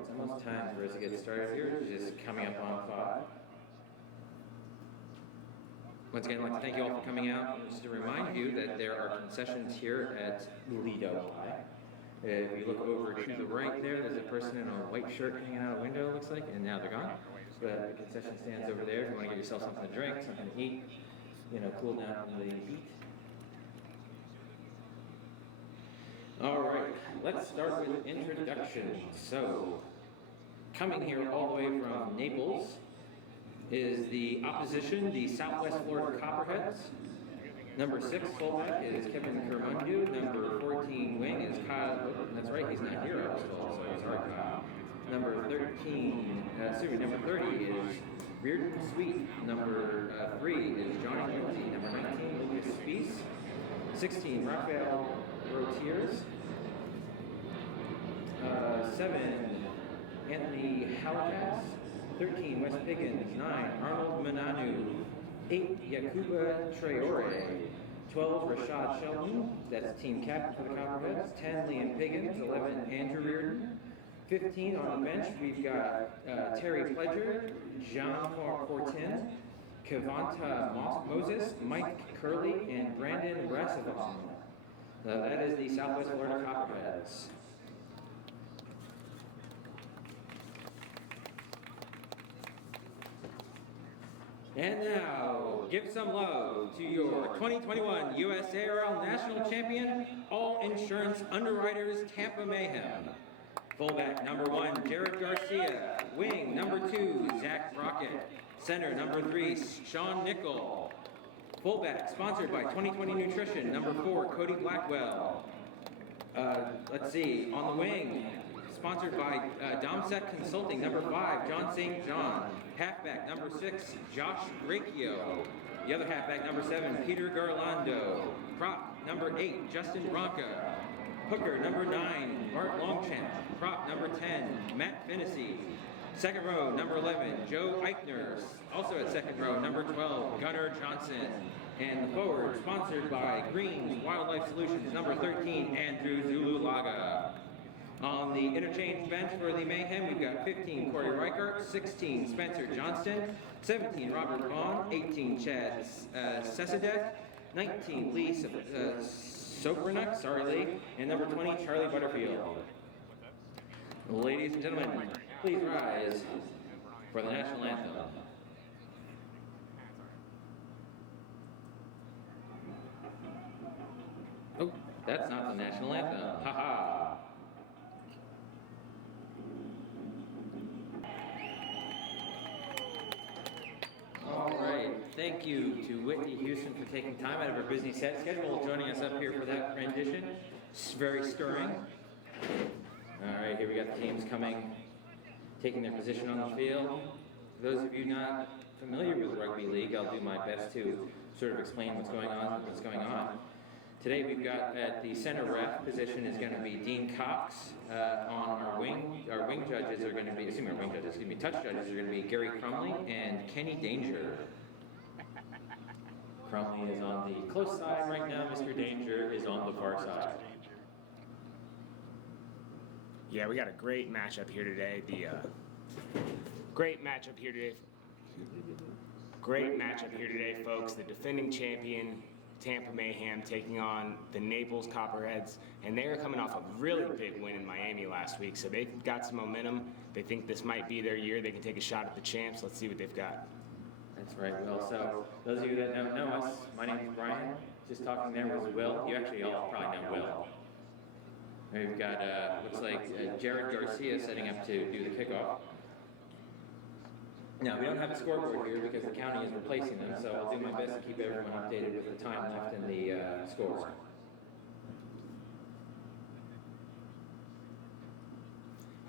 it's almost time for us to get started here. Just coming up on 5. Once again, I'd like to thank you all for coming out. Just to remind you that there are concessions here at Lido High. If you look over to the right there's a person in a white shirt hanging out a window, it looks like, and now they're gone. But the concession stands over there if you want to get yourself something to drink, something to eat, cool down the heat. All right, let's start with introductions. So, coming here all the way from Naples is the opposition, the Southwest Florida Copperheads. Number 6 fullback is Kevin Kermundu. Number 14 wing is Kyle. Oh, that's right, he's not here. I was told, so sorry, Kyle. Number 30 is Reardon Sweet. Number 3 is Johnny Lindsay. Number 19, Lucas Spees. 16, Raffle Rotiers. 7, Anthony Halikas. 13, Wes Pickens. 9, Arnold Mananu. 8, Yakuba Traore. 12, Rashad Shelton. That's team captain for the Copperheads. 10, Liam Piggins. 11, Andrew Reardon. 15 on the bench, we've got Terry Pledger, Jean Fortin, Kevonta Moses, Mike Curley, and Brandon Rassavon. That is the Southwest Florida Copperheads. And now, give some love to your 2021 USARL National Champion, All Insurance Underwriters, Tampa Mayhem. Fullback number 1, Jared Garcia. Wing number 2, Zach Brockett. Center number 3, Sean Nickel. Fullback sponsored by 2020 Nutrition. Number 4, Cody Blackwell. Let's see, on the wing, sponsored by Domset Consulting. Number 5, John St. John. Halfback number 6, Josh Racchio. The other halfback number 7, Peter Garlando. Prop number 8, Justin Bronca. Hooker number 9, Bart Longchamp. Prop number 10, Matt Finnessy. Second row, number 11, Joe Eichner. Also at second row, number 12, Gunnar Johnson. And the forward, sponsored by Green's Wildlife Solutions, number 13, Andrew Zululaga. On the interchange bench for the Mayhem, we've got 15, Corey Reichert, 16, Spencer Johnston, 17, Robert Vaughn, 18, Chad Sesadek, 19, Lee Sopernak, sorry Lee, and number 20, Charlie Butterfield. Ladies and gentlemen, please rise for the national anthem. Oh, that's not the national anthem. Ha-ha. All right, thank you to Whitney Houston for taking time out of her busy set schedule, joining us up here for that rendition. It's very stirring. All right, here we got the teams coming, taking their position on the field. For those of you not familiar with Rugby League, I'll do my best to sort of explain what's going on. Today we've got at the center ref position is going to be Dean Cox. On our wing judges are going to be, touch judges are going to be Gary Crumley and Kenny Danger. Crumley is on the close side right now. Mr. Danger is on the far side. Yeah, we got a great matchup here today. Great matchup here today, folks. The defending champion, Tampa Mayhem, taking on the Naples Copperheads, and they are coming off a really big win in Miami last week, so they've got some momentum. They think this might be their year. They can take a shot at the champs. Let's see what they've got. That's right, Will. So those of you that don't know us, my name is Brian. Just talking there was Will. You actually all probably know Will. We've got, looks like Jared Garcia setting up to do the kickoff. Now, we don't have a scoreboard here because the county is replacing them, so I'll do my best to keep everyone updated with the time left in the scores.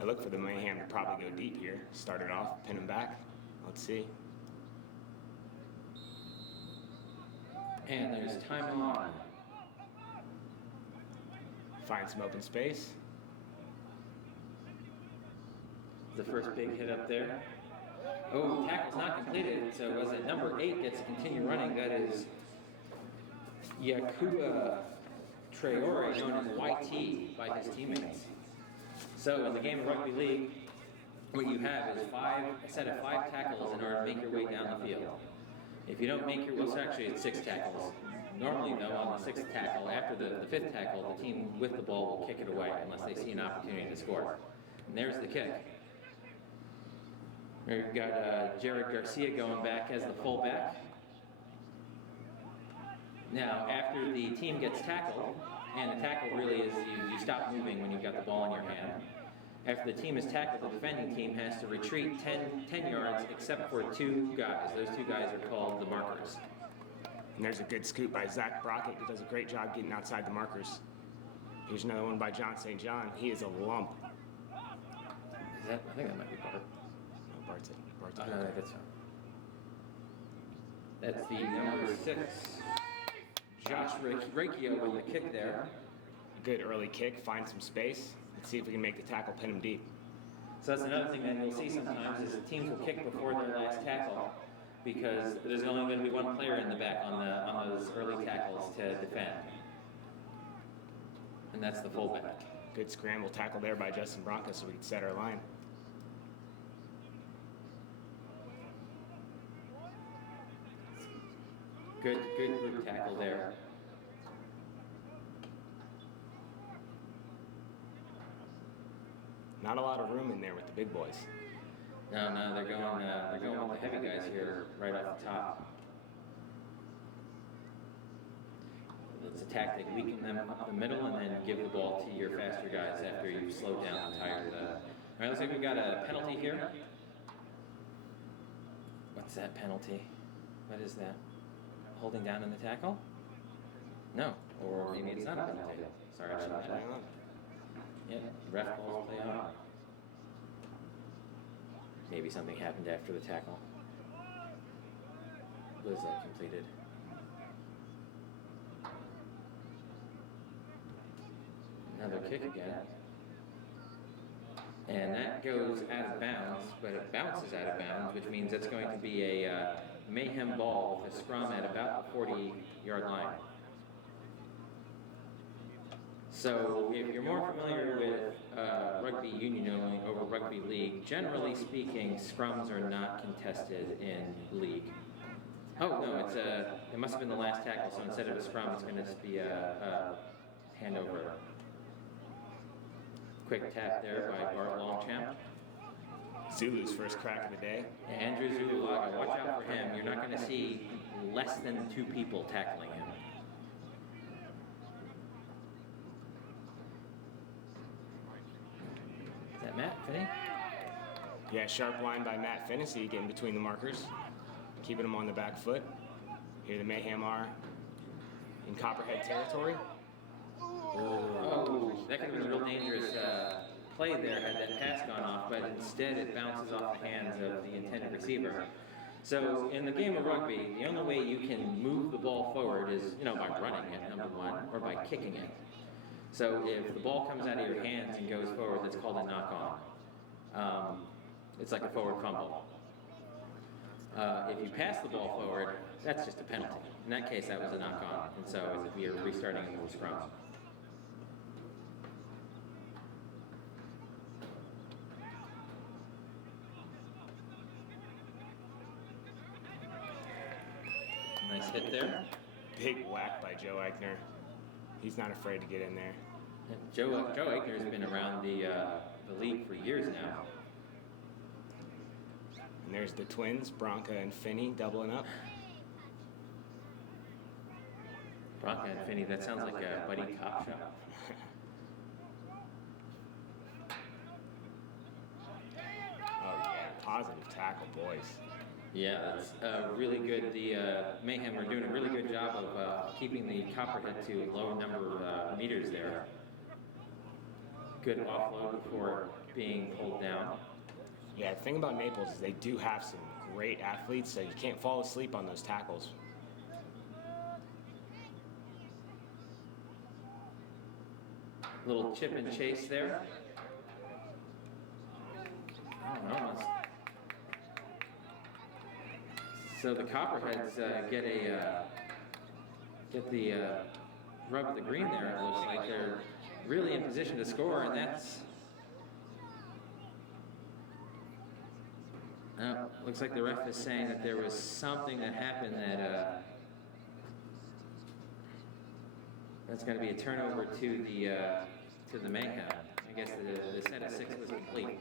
I look for the Mayhem to probably go deep here. Start it off, pin them back. Let's see. And there's time on. Find some open space. The first big hit up there. Oh, tackle's not completed, so was it number 8 gets to continue running. That is Yakuba Traore, known as YT by his teammates. So in the game of Rugby League, what you have is a set of 5 tackles in order to make your way down the field. If you don't make your, well, actually it's 6 tackles. Normally though, on the 6th tackle, after the 5th tackle, the team with the ball will kick it away unless they see an opportunity to score. And there's the kick. We've got Jared Garcia going back as the fullback. Now, after the team gets tackled, and the tackle really is you stop moving when you've got the ball in your hand. After the team is tackled, the defending team has to retreat 10 yards except for 2 guys. Those 2 guys are called the markers. And there's a good scoop by Zach Brockett, who does a great job getting outside the markers. Here's another one by John St. John. He is a lump. I think that might be Bart. No, Bart's it. That's the number 6. Josh Riccio with the kick there. Good early kick, find some space. Let's see if we can make the tackle, pin him deep. So that's another thing that you'll see sometimes is the teams will kick before their last tackle because there's only going to be 1 player in the back on those early tackles to defend. And that's the fullback. Good scramble tackle there by Justin Bronco so we can set our line. Good group tackle there. Not a lot of room in there with the big boys. No, they're going with the heavy guys here right off the top. It's a tactic, weaken them up the middle and then give the ball to your faster guys after you've slowed down and tired. All right, looks like we've got a penalty here. What's that penalty? What is that? Holding down in the tackle? No, or maybe it's not a penalty. Sorry about that. Yeah, ref calls play on. Maybe something happened after the tackle. Was completed. Another kick again. And that goes out of bounds, but it bounces out of bounds, which means it's going to be a Mayhem ball with a scrum at about the 40-yard line. So if you're more familiar with rugby union over rugby league, generally speaking, scrums are not contested in league. Oh no, it must have been the last tackle, so instead of a scrum, it's going to just be a handover. Quick tap there by Bart Longchamp. Zulu's first crack of the day. Andrew Zuluaga, watch out for him. You're not going to see less than 2 people tackling him. Is that Matt Finney? Yeah, sharp line by Matt Finney, getting between the markers, keeping them on the back foot. Here the Mayhem are in Copperhead territory. Oh, that could have been a real dangerous play there had that pass gone off, but instead it bounces off the hands of the intended receiver. So in the game of rugby, the only way you can move the ball forward is, by running it, number 1, or by kicking it. So if the ball comes out of your hands and goes forward, that's called a knock-on. It's like a forward fumble. If you pass the ball forward, that's just a penalty. In that case, that was a knock-on, and so we are restarting a full scrum. Nice hit there. Big whack by Joe Eichner. He's not afraid to get in there. Joe Eichner has been around the league for years now. And there's the twins, Bronca and Finney, doubling up. Bronca and Finney, that sounds like a buddy cop show. Oh yeah, positive tackle, boys. Yeah, that's really good. The Mayhem are doing a really good job of keeping the Copperhead to a low number of meters there. Good offload before being pulled down. Yeah, the thing about Naples is they do have some great athletes, so you can't fall asleep on those tackles. Little chip and chase there. Oh, almost. So the Copperheads get the rub of the green there. It looks like they're really in position to score, and that's Looks like the ref is saying that there was something that happened that's going to be a turnover to the Mayhem. I guess the set of 6 was complete.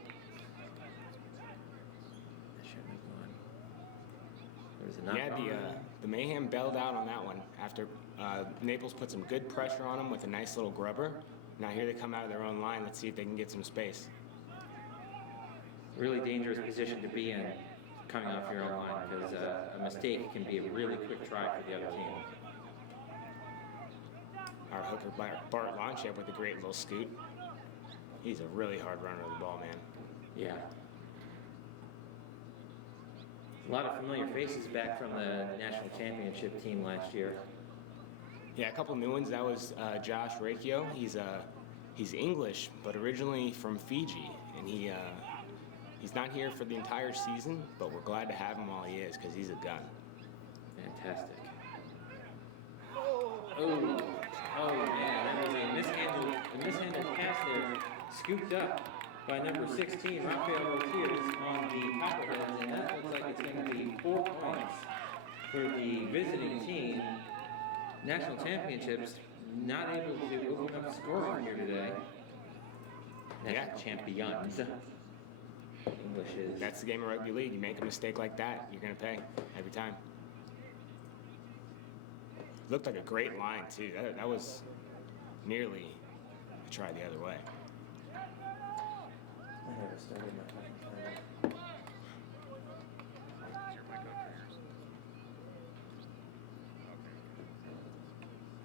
Yeah, the Mayhem bailed out on that one after Naples put some good pressure on them with a nice little grubber. Now here they come out of their own line. Let's see if they can get some space. Really dangerous position to be in coming off your own line, because a mistake can be a really quick try for the other team. Our hooker Bart Launchep with a great little scoot. He's a really hard runner of the ball, man. Yeah. A lot of familiar faces back from the national championship team last year. Yeah, a couple new ones. That was Josh Rakio. He's English, but originally from Fiji, and he's not here for the entire season, but we're glad to have him while he is, because he's a gun. Fantastic. Oh man, that was a mishandled pass there, scooped up by number 16, Raffle on the Copperheads, and that looks like it's going to be 4 points for the visiting team. National championships not able to open up scoring here today. National champions. English is. That's the game of rugby league. You make a mistake like that, you're going to pay every time. Looked like a great line, too. That was nearly a try the other way. I never started my fucking time.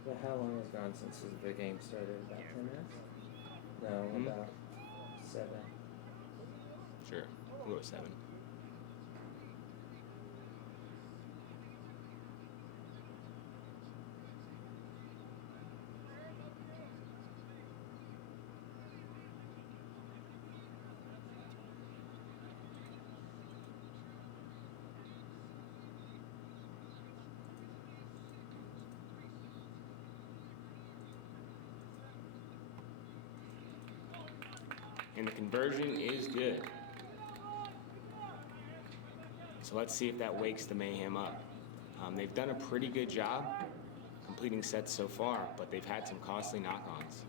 Well, how long has gone since the game started? About 10 minutes? No, about 7. Sure, we'll go 7. And the conversion is good. So let's see if that wakes the Mayhem up. They've done a pretty good job completing sets so far, but they've had some costly knock-ons.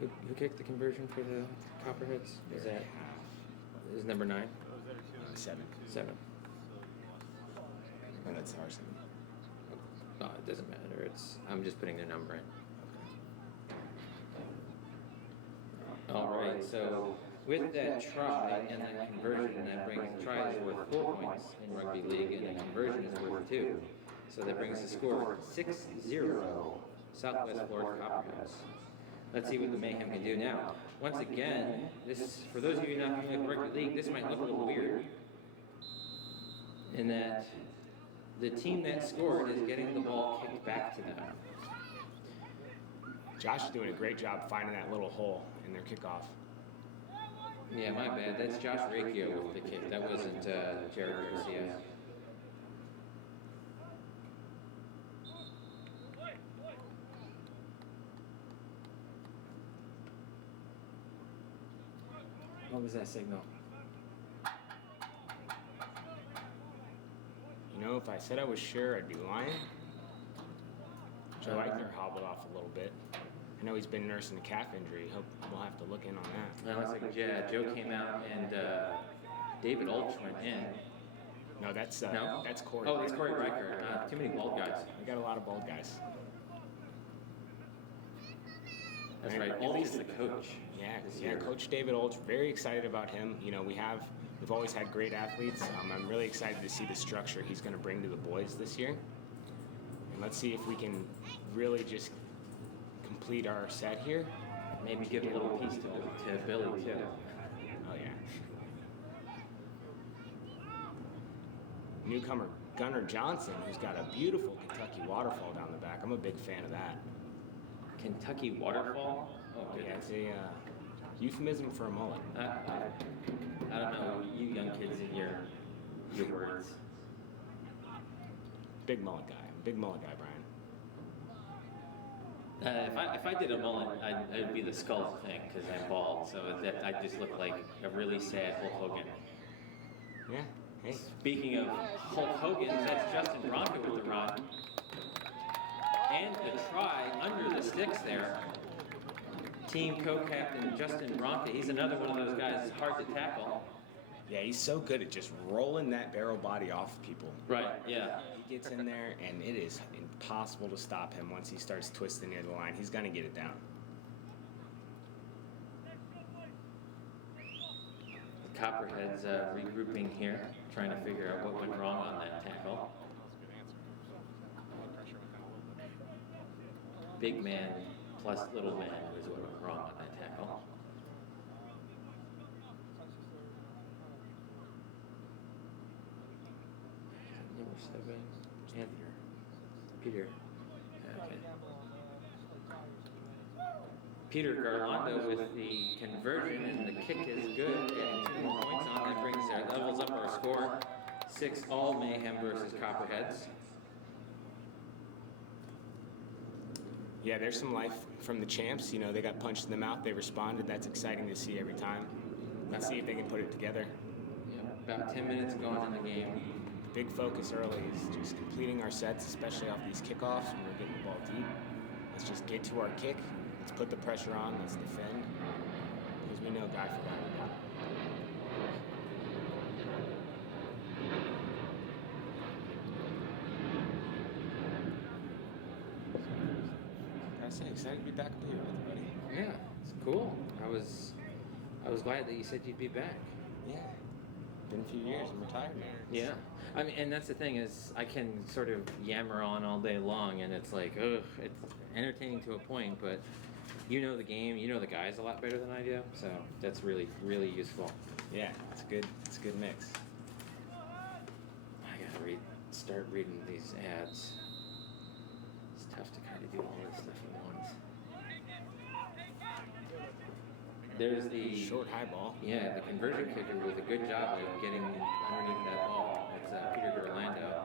Who kicked the conversion for the Copperheads? Is number 9? 7. 7. Oh, that's our 7. Oh, it doesn't matter. I'm just putting their number in. All right, so with that try and that conversion, that brings tries worth 4 points in rugby league, and a conversion is worth 2. So that brings the score 6-0, Southwest Florida Copperheads. Let's see what the Mayhem can do now. Once again, for those of you not familiar with rugby league, this might look a little weird, in that the team that scored is getting the ball kicked back to them. Josh is doing a great job finding that little hole in their kickoff. Yeah, my bad. That's Josh Rakio with the kick. That wasn't Jared Garcia. What was that signal? You know, if I said I was sure, I'd be lying. Joe Eichner hobbled off a little bit. I know he's been nursing a calf injury. Hope we'll have to look in on that. Looks like Joe came out and David Ulch went in. No, that's Corey. Oh, it's Corey Riker. Too many bald guys. We got a lot of bald guys. That's right. Ulch is the coach. Yeah, Coach David Ulch. Very excited about him. You know, we've always had great athletes. I'm really excited to see the structure he's going to bring to the boys this year. And let's see if we can really just complete our set here. Maybe give a little piece to Billy too. Oh yeah. Newcomer Gunnar Johnson, who's got a beautiful Kentucky waterfall down the back. I'm a big fan of that. Kentucky waterfall? Oh, yeah, it's a euphemism for a mullet. I don't know, you young kids in your words. Big mullet guy. Big mullet guy, Brian. If I did a mullet, I'd be the skull thing because I'm bald, so I'd just look like a really sad Hulk Hogan. Yeah. Hey. Speaking of Hulk Hogan, that's Justin Bronco with the run. And the try under the sticks there. Team co-captain Justin Bronco, he's another one of those guys that's hard to tackle. Yeah, he's so good at just rolling that barrel body off people. Right, yeah. He gets in there, and it is impossible to stop him once he starts twisting near the line. He's going to get it down. The Copperheads regrouping here, trying to figure out what went wrong on that tackle. Big man plus little man is what went wrong on that tackle. Number 7, and Peter. Okay. Peter Garlando with the conversion, and the kick is good. Getting 2 more points on that brings our levels up our score. 6-all Mayhem versus Copperheads. Yeah, there's some life from the champs. You know, they got punched in the mouth. They responded. That's exciting to see every time. Let's see if they can put it together. Yeah, about 10 minutes gone in the game. Big focus early is just completing our sets, especially off these kickoffs when we're getting the ball deep. Let's just get to our kick. Let's put the pressure on. Let's defend. Because we know God for that. Excited to be back up here with everybody. Yeah, it's cool. I was glad that you said you'd be back. Yeah. Been a few years. I'm retired now. Yeah. I mean, and that's the thing is I can sort of yammer on all day long, and it's like, ugh, it's entertaining to a point, but you know the game, you know the guys a lot better than I do, so that's really, really useful. Yeah, it's a good mix. I gotta start reading these ads. It's tough to kind of do all this stuff at once. There's the short high ball. Yeah, the conversion kicker with a good job of getting underneath that ball. That's Peter Garlando.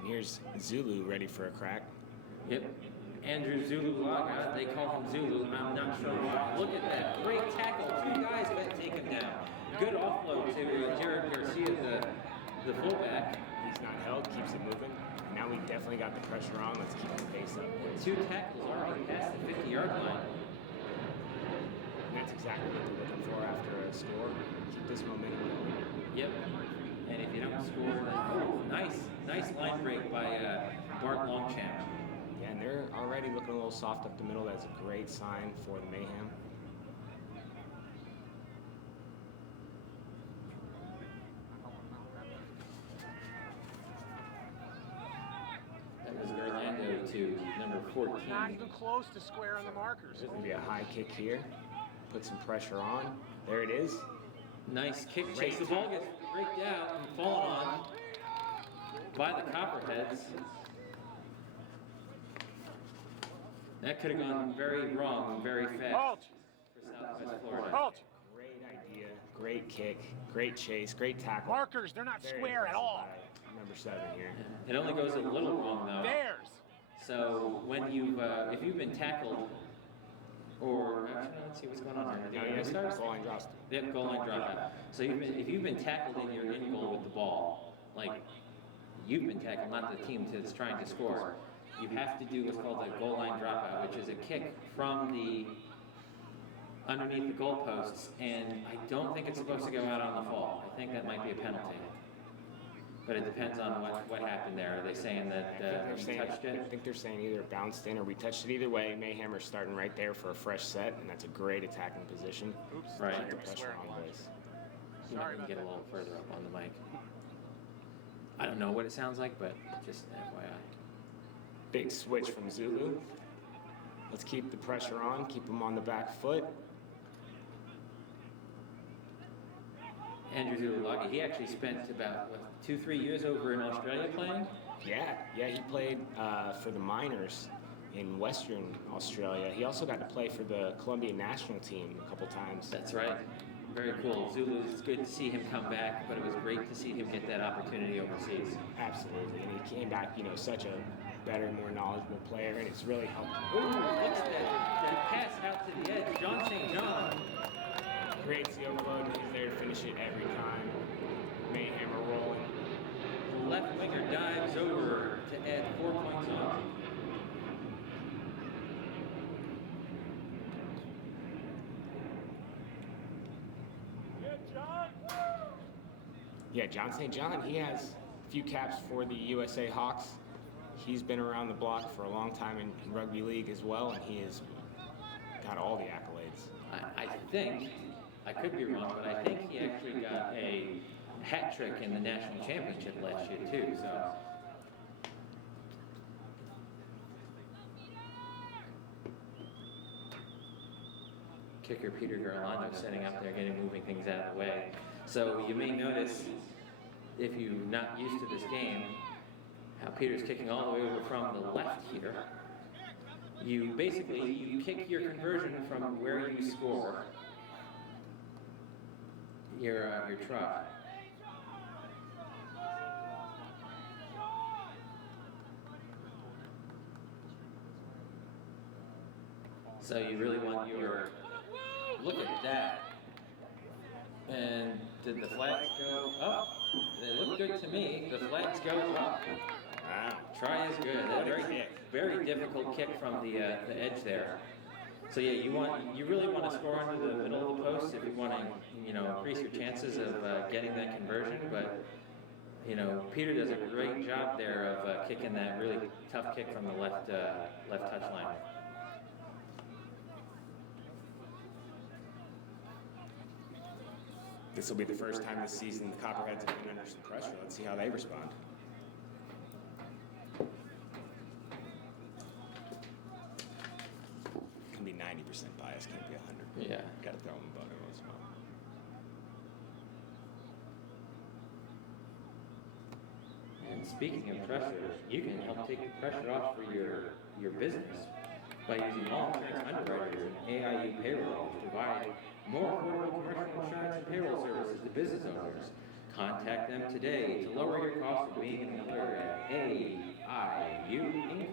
And here's Zulu ready for a crack. Yep. Andrew Zulu Laga. They call him Zulu. I'm not sure why. Look at that. Great tackle. 2 guys but take him down. Good offload to Jared Garcia, the fullback. He's not held, keeps it moving. Now we definitely got the pressure on. Let's keep the pace up. 2 tackles already past the 50-yard line. And that's exactly what they're looking for after a score. Keep this momentum going. Yep. And if you don't score, nice line break by Bart Longchamp. Yeah, and they're already looking a little soft up the middle. That's a great sign for the Mayhem. That was Garlando to number 14. Not even close to square on the markers. There's going to be a high kick here. Put some pressure on. There it is. Nice kick chase. The ball gets raked out and fallen on by the Copperheads. That could have gone very wrong, very fast Halt! for Southwest Florida. Halt! Great idea. Great kick. Great chase. Great tackle. Markers, they're not Very square at all. Number 7 here. It only goes a little wrong though. Theirs. So when if you've been tackled, or actually, let's see what's going on here. No, yes, goal line drops. Yep, goal line drop out. So if you've been tackled and you're in goal with the ball, like you've been tackled, not the team that's trying to score, you have to do what's called a goal line dropout, which is a kick from the underneath the goalposts, and I don't think it's supposed to go out on the fall. I think that might be a penalty. But it depends on what happened there. Are they saying that you touched it? I think they're saying either bounced in or we touched it. Either way, Mayhem are starting right there for a fresh set, and that's a great attacking position. Oops. Right. Keep the pressure on, boys. You might need to get a little further up on the mic. I don't know what it sounds like, but just FYI. Big switch from Zulu. Let's keep the pressure on, keep them on the back foot. Andrew Zululagi, he actually spent about 2-3 years over in Australia playing. Yeah, he played for the minors in Western Australia. He also got to play for the Colombian national team a couple times. That's right. Very cool. Zulu, it's good to see him come back, but it was great to see him get that opportunity overseas. Absolutely, and he came back, such a better, more knowledgeable player, and it's really helped him. Ooh, look at that pass out to the edge. John St. John. Creates the overload, and he's there to finish it every time. Yeah, John St. John, he has a few caps for the USA Hawks. He's been around the block for a long time in Rugby League as well, and he has got all the accolades. I think, I could be wrong, but I think he actually got a hat trick in the national championship last year too, so. Kicker Peter Garlando setting up there, moving things out of the way. So you may notice, if you're not used to this game, how Peter's kicking all the way over from the left here. You kick your conversion from where you score your try. So you really want your, look at that. And did the flags go up? They look good to me. The flags go up. Wow. Try is good. Very difficult kick from the edge there. So yeah, you really want to score under the middle of the post if you want to, increase your chances of getting that conversion. But Peter does a great job there of kicking that really tough kick from the left touchline. This will be the first time this season the Copperheads have been under some pressure. Let's see how they respond. Can be 90% bias, can't be 100. Yeah. Got to throw them a bone every once in a while. And speaking of pressure, you can help take the pressure off for your business by using all insurance underwriters and AIU payroll to provide more affordable commercial insurance and payroll services to business owners. Contact them today to lower your cost of being an employer at AIUinc.com.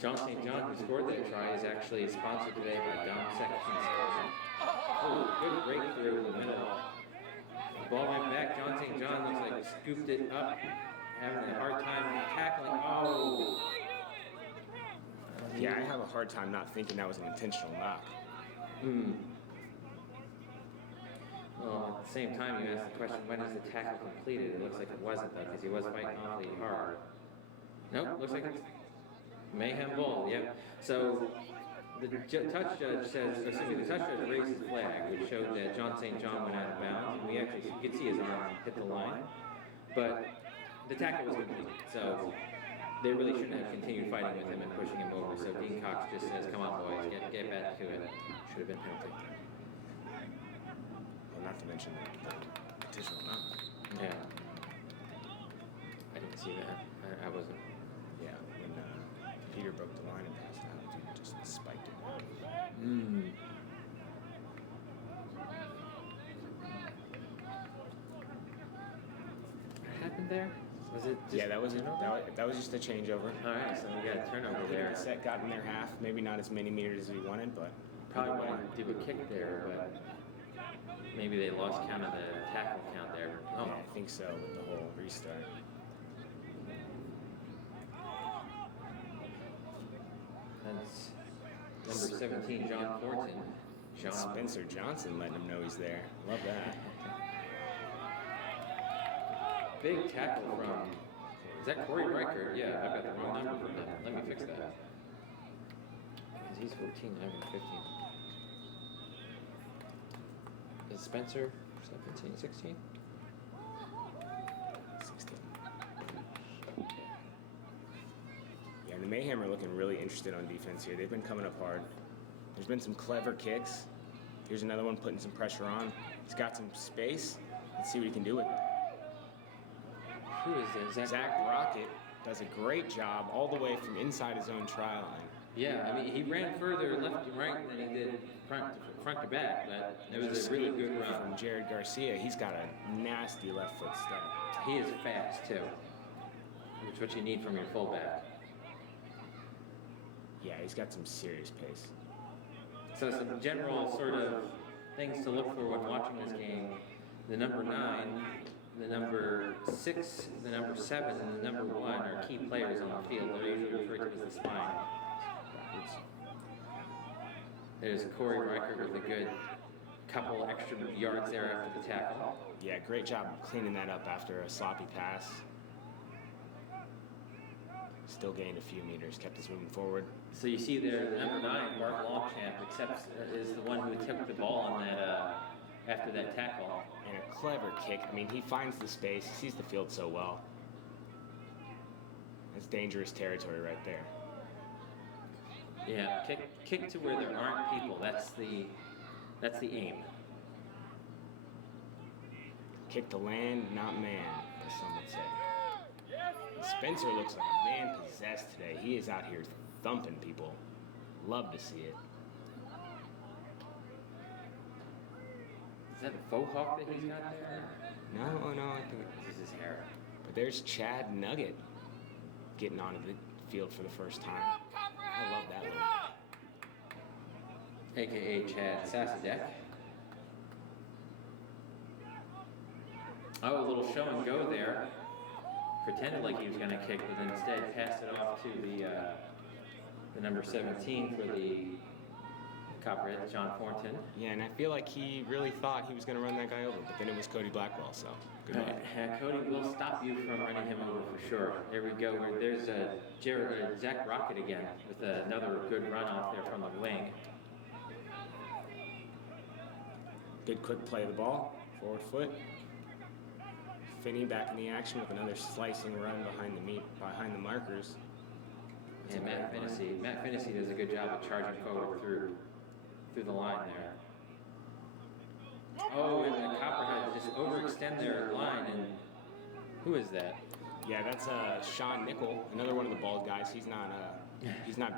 John St. John, who scored that try, is actually sponsored today by Dom Sexton's. Oh, good breakthrough in the middle. The ball went back. John St. John looks like scooped it up, having a hard time tackling. Oh! Yeah, I have a hard time not thinking that was an intentional knock. Well, at the same time, you ask the question, when is the tackle completed? It looks like it wasn't, though, because he was fighting awfully hard. Nope, looks like it's Mayhem ball, yep. So the touch judge says, the touch judge raised his flag, which showed that John St. John went out of bounds, and you could see his arm hit the line, but the tackle was complete, so they really shouldn't have continued fighting with him and pushing him over. So Dean Cox just says, "Come on, boys, get back to it." Should have been penalty. Well, not to mention the petition knock. Yeah, I didn't see that. I wasn't. Yeah, when Peter broke the line and passed out, dude just spiked it. What happened there? Was it just That was just a changeover. All right, so we got a turnover there. The set got in their half, maybe not as many meters as we wanted, but Probably wanted to do a kick there, but maybe they lost count of the tackle count there. Oh, yeah, I think so with the whole restart. That's number 17, John Thornton. Spencer Johnson letting him know he's there. Love that. Big tackle from, is that Corey Reichert? Yeah, I've got the wrong number from him. Let me fix that. Because he's 14, I'm 15. Is Spencer 17, 16? 16. Yeah, and the Mayhem are looking really interested on defense here. They've been coming up hard. There's been some clever kicks. Here's another one putting some pressure on. He's got some space. Let's see what he can do with it. Who is this? Zach Rocket does a great job all the way from inside his own try line. Yeah, I mean, he ran further left to right than he did front to back, but it was a really good run. From Jared Garcia, he's got a nasty left foot step. He is fast, too, which is what you need from your fullback. Yeah, he's got some serious pace. So some general sort of things to look for when watching this game. The number 9 the number 6, the number 7, and the number 1 are key players on the field. They're usually referred to as the spine. There's Corey Riker with a good couple extra yards there after the tackle. Yeah, great job cleaning that up after a sloppy pass. Still gained a few meters, kept us moving forward. So you see there, the number 9, Mark Longchamp, is the one who took the ball on that after that tackle. And a clever kick. I mean, he finds the space, he sees the field so well. That's dangerous territory right there. Yeah, kick to where there aren't people. That's the aim. Kick to land, not man, as some would say. Spencer looks like a man possessed today. He is out here thumping people. Love to see it. Is that a faux hawk that he's got there? No, I think This is his hair. But there's Chad Nugget getting onto the field for the first time. I love that one. AKA Chad Sassadek. Oh, a little show and go there. Pretended like he was going to kick, but instead passed it off to the number 17 for the Copperheads, John Thornton. Yeah, and I feel like he really thought he was going to run that guy over, but then it was Cody Blackwell, so good luck. Cody will stop you from running him over for sure. There we go. There's Zach Rocket again with another good run off there from the wing. Good quick play of the ball, forward foot. Finney back in the action with another slicing run behind the markers. And Matt Finney does a good job of charging forward through the line there. Oh, and the Copperheads just overextend their line, and who is that? Yeah, that's Sean Nickel, another one of the bald guys. He's not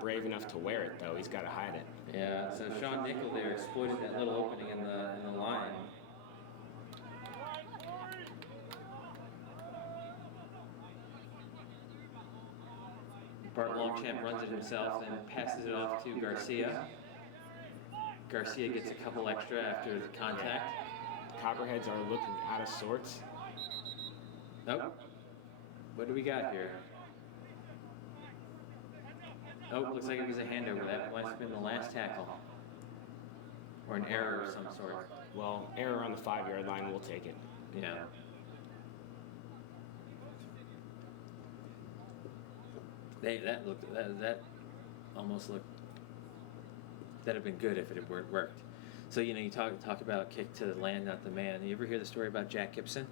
brave enough to wear it though. He's got to hide it. Yeah, so Sean Nickel there exploited that little opening in the line. Bart Longchamp runs it himself and passes it off to Garcia. Garcia gets a couple extra after the contact. Copperheads are looking out of sorts. Oh, what do we got here? Oh, looks like it was a handover. That must have been the last tackle. Or an error of some sort. Well, error on the 5-yard line, we'll take it. Yeah. That almost looked, that'd have been good if it had worked. So, you talk about kick to the land, not the man. You ever hear the story about Jack Gibson?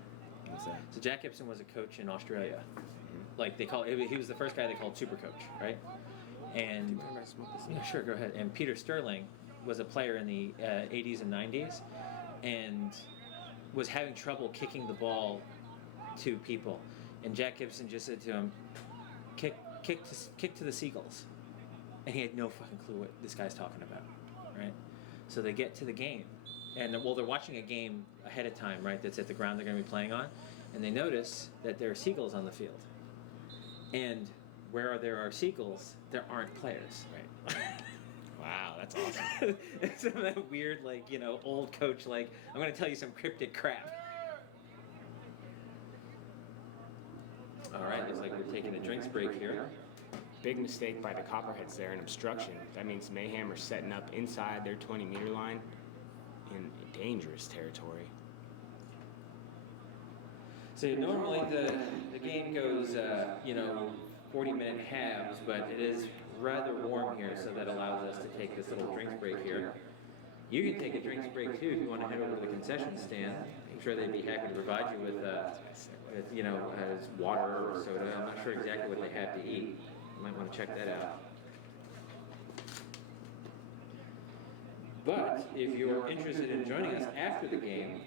What's that? So Jack Gibson was a coach in Australia. Like he was the first guy they called super coach, right? And yeah, sure, go ahead. And Peter Sterling was a player in the 80s and 90s and was having trouble kicking the ball to people. And Jack Gibson just said to him, kick to the seagulls. And he had no fucking clue what this guy's talking about, right? So they get to the game. And they're watching a game ahead of time, right? That's at the ground they're going to be playing on. And they notice that there are seagulls on the field. And where there are seagulls, there aren't players, right? Wow, that's awesome. It's some of that weird, old coach, I'm going to tell you some cryptic crap. All right, looks like we're taking a drinks break here. Big mistake by the Copperheads there, an obstruction. That means Mayhem are setting up inside their 20-meter line in dangerous territory. So normally the game goes, 40-minute halves, but it is rather warm here, so that allows us to take this little drinks break here. You can take a drinks break too if you want to head over to the concession stand. I'm sure they'd be happy to provide you with water or soda. I'm not sure exactly what they have to eat. You might want to check that out. But if you're interested in joining us after the game,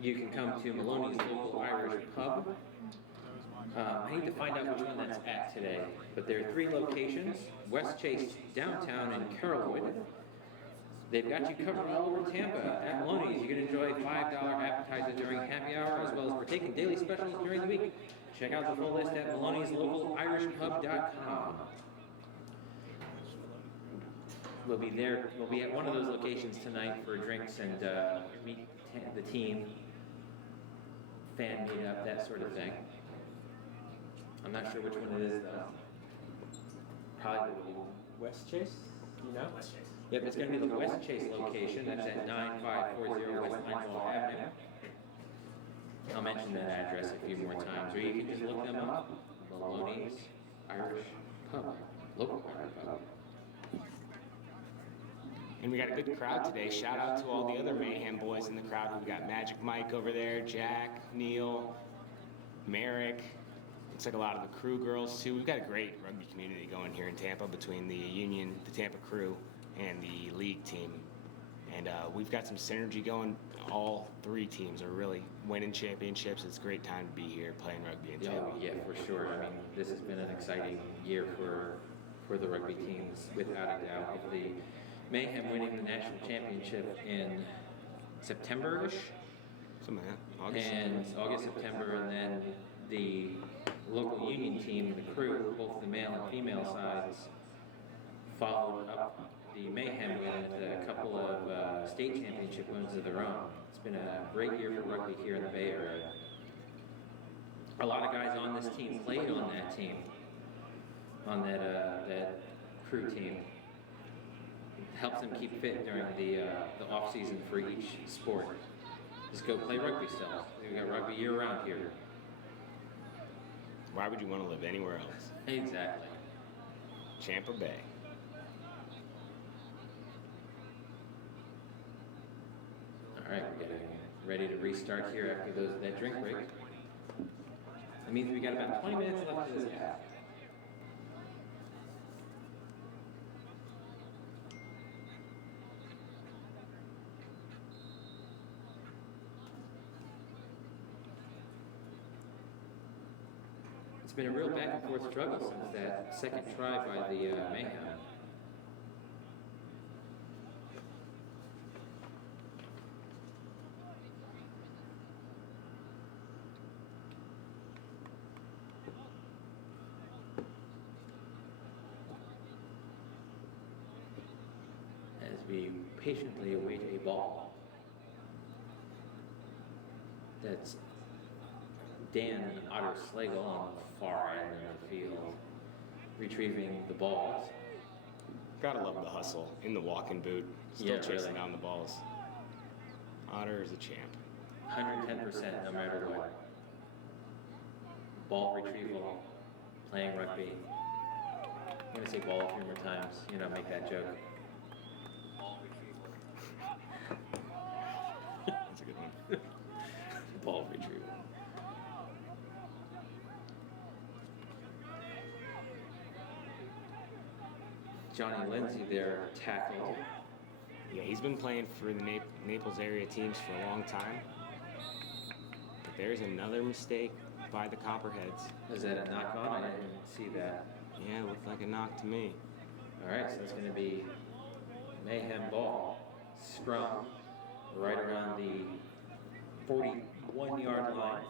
you can come to Maloney's local Irish pub. I need to find out which one that's at today, but there are 3 locations: West Chase, downtown, and Carrollwood. They've got you covered all over Tampa. At Maloney's, you can enjoy $5 appetizers during happy hour, as well as partake in daily specials during the week. Check out the full list at Maloney'sLocalIrishPub.com. We'll be there. We'll be at one of those locations tonight for drinks and meet the team fan meetup, that sort of thing. I'm not sure which one it is though. Probably the West Chase, you know? West Chase. Yep, it's going to be the West Chase location. That's at 9540 West Lineville Avenue. I'll mention that address a few more times, or you can just look them up. Maloney's Irish Pub, local Irish pub. And we got a good crowd today. Shout out to all the other Mayhem boys in the crowd. We've got Magic Mike over there, Jack, Neil, Merrick. Looks like a lot of the crew girls too. We've got a great rugby community going here in Tampa between the Union, the Tampa crew, and the league team. And we've got some synergy going. All three teams are really winning championships. It's a great time to be here playing rugby in Tampa. Yeah, for sure. I mean, this has been an exciting year for the rugby teams, without a doubt. With the Mayhem winning the national championship in September-ish, Something like that. August, September, and then the local Union team, the crew, both the male and female sides, followed up the Mayhem with a couple of state championship wins of their own. It's been a great year for rugby here in the Bay Area. A lot of guys on this team played on that team, on that crew team. Helps them keep fit during the off season for each sport. Just go play rugby still. We got rugby year round here. Why would you want to live anywhere else? Exactly. Tampa Bay. All right, we're getting ready to restart here after that drink break. That means we got about 20 minutes left of this half. It's been a real back and forth struggle since that second try by the Mayhem. As we patiently await a ball. That's Dan Otter Slagle on the far end of the field, retrieving the balls. Gotta love the hustle in the walking boot, still Yeah, chasing really. down the balls. Otter is a champ. 110% no matter what. Ball retrieval, playing rugby. I'm going to say ball a few more times, make that joke. That's a good one. Ball retrieval. Johnny Lindsay there tackled. Yeah, he's been playing for the Naples area teams for a long time. But there's another mistake by the Copperheads. Is that a knock on? I didn't see that. Yeah, it looked like a knock to me. All right, so it's going to be Mayhem ball, scrum, right around the 41-yard line.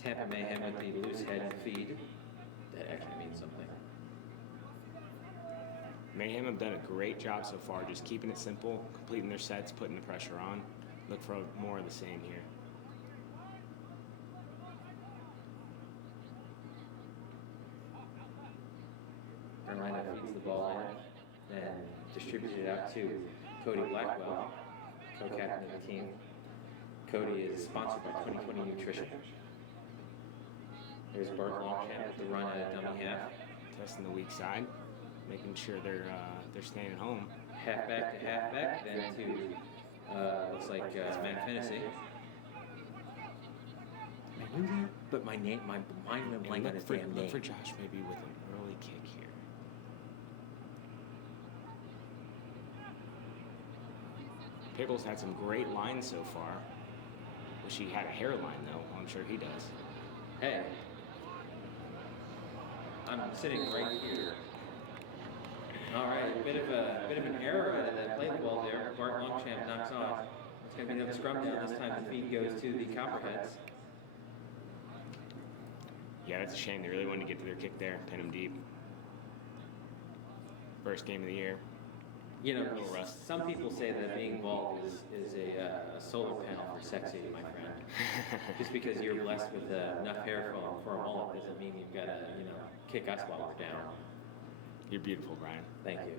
Tampa Mayhem with the loose head feed. That actually means something. Mayhem have done a great job so far, just keeping it simple, completing their sets, putting the pressure on. Look for more of the same here. Carolina feeds the ball in and distributes it out to Cody Blackwell, co-captain of the team. Cody is sponsored by 2020 Nutrition. There's Bart Longchamp with the run at a dummy half. Testing the weak side, making sure they're staying at home. Halfback to halfback, then to, looks like Matt Finnessy. I knew that, but my mind went blank on his damn name. Look for Josh maybe with an early kick here. Pickles had some great lines so far. Wish he had a hairline though. I'm sure he does. Hey, I'm sitting right here. All right, a bit of an error out of that play the ball there. Bart Longchamp knocks off. It's going to be another scrum down. This time the feed goes to the Copperheads. Yeah, that's a shame. They really wanted to get to their kick there, pin them deep. First game of the year. You know, A little rusty. some people say that being bald is a solar panel for sexy, my friend. Just because you're blessed with enough hair for a mullet doesn't mean you've got to, kick us while we're down. You're beautiful, Brian. Thank you.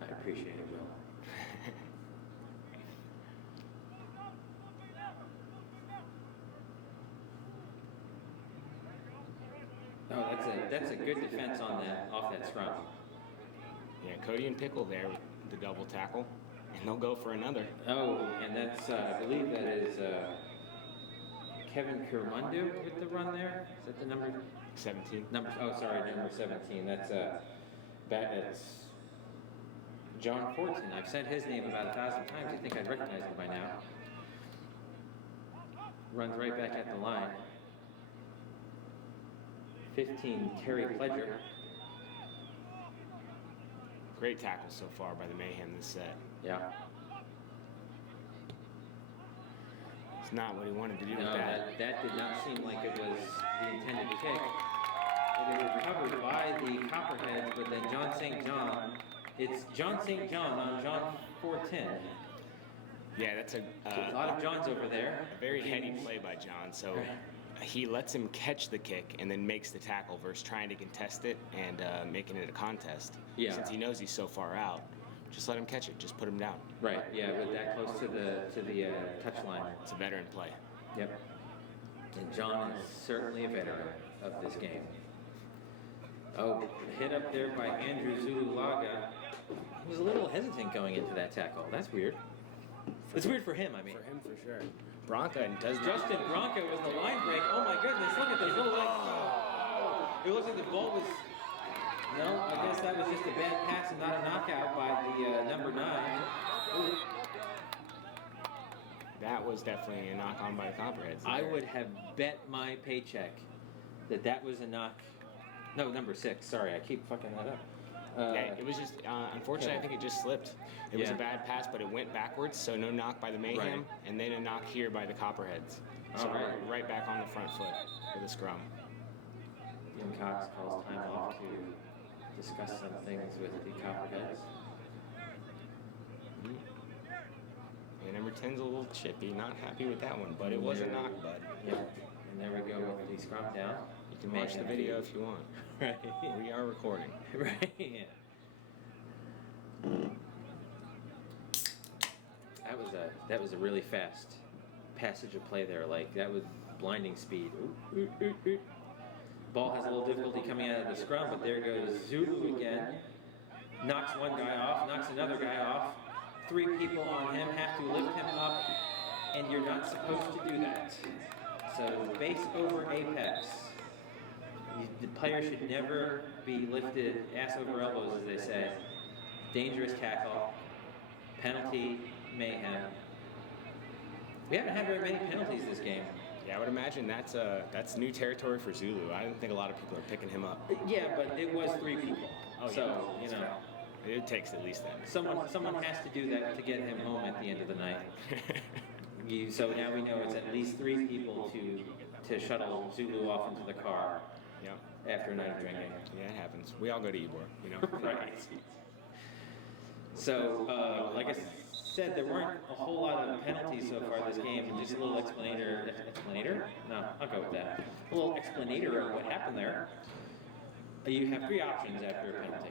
I appreciate it, Will. Oh, that's a good defense on that off that scrum. Yeah, Cody and Pickle there with the double tackle, and they'll go for another. Oh, and that's I believe that is Kevin Kurmundu with the run there. Is that the number? 17. Number 17. That's it's John Fortin. I've said his name about 1,000 times. I think I'd recognize him by now. Runs right back at the line. 15, Terry Pledger. Great tackle so far by the Mayhem this set. Yeah. It's not what he wanted to do with No, that. that did not seem like it was the intended kick. It was recovered by the Copperheads, but then John St. John. It's John St. John on John 410. Yeah, that's A lot of Johns over there. a very heady play by John. So he lets him catch the kick and then makes the tackle versus trying to contest it and making it a contest. Yeah. Since he knows he's so far out, just let him catch it. Just put him down. Right. Yeah, but that close to the touch line. It's a veteran play. Yep. And John is certainly a veteran of this game. Oh, hit up there by Andrew Zululaga. He was a little hesitant going into that tackle. That's weird. It's weird for him, I mean. For him, for sure. Bronca does Justin Bronca with the line break. Oh my goodness, look at those little legs. It looks like the ball was... No, I guess that was just a bad pass and not a knockout by the number 9. That was definitely a knock on by the Copperheads. I would have bet my paycheck that was a knock. No, number 6. Sorry, I keep fucking that up. Yeah, it was just, unfortunately, I think it just slipped. It was a bad pass, but it went backwards, so no knock by the Mayhem, Right. and then a knock here by the Copperheads. So All right. right back on the front foot with a scrum. Jim Cox calls time off to discuss some things with the Copperheads. Yeah, number 10's a little chippy, not happy with that one, but it was a knock, bud. Yep. And there we go with the scrum down. You can watch the video if you want. Right. We are recording. Right. Yeah. That was a really fast passage of play there. Like that was blinding speed. Ooh, ooh, ooh, ooh. Ball has a little difficulty coming out of the scrum, but there goes Zulu again. Knocks one guy off, knocks another guy off. 3 people on him have to lift him up, and you're not supposed to do that. So base over apex. The player should never be lifted ass over elbows, as they say. Dangerous tackle, penalty, Mayhem. We haven't had very many penalties this game. Yeah, I would imagine that's new territory for Zulu. I don't think a lot of people are picking him up. Yeah, but it was 3 people. So, It takes at least that. someone has to do that to get him home at the end of the night. So now we know it's at least 3 people to shuttle Zulu off into the car Yeah. after a night of drinking. Yeah, it happens. We all go to Ybor, Right. So, like I said, there weren't a whole lot of penalties so far this game. Just a little explanator? No, I'll go with that. A little explanator of what happened there. You have 3 options after a penalty.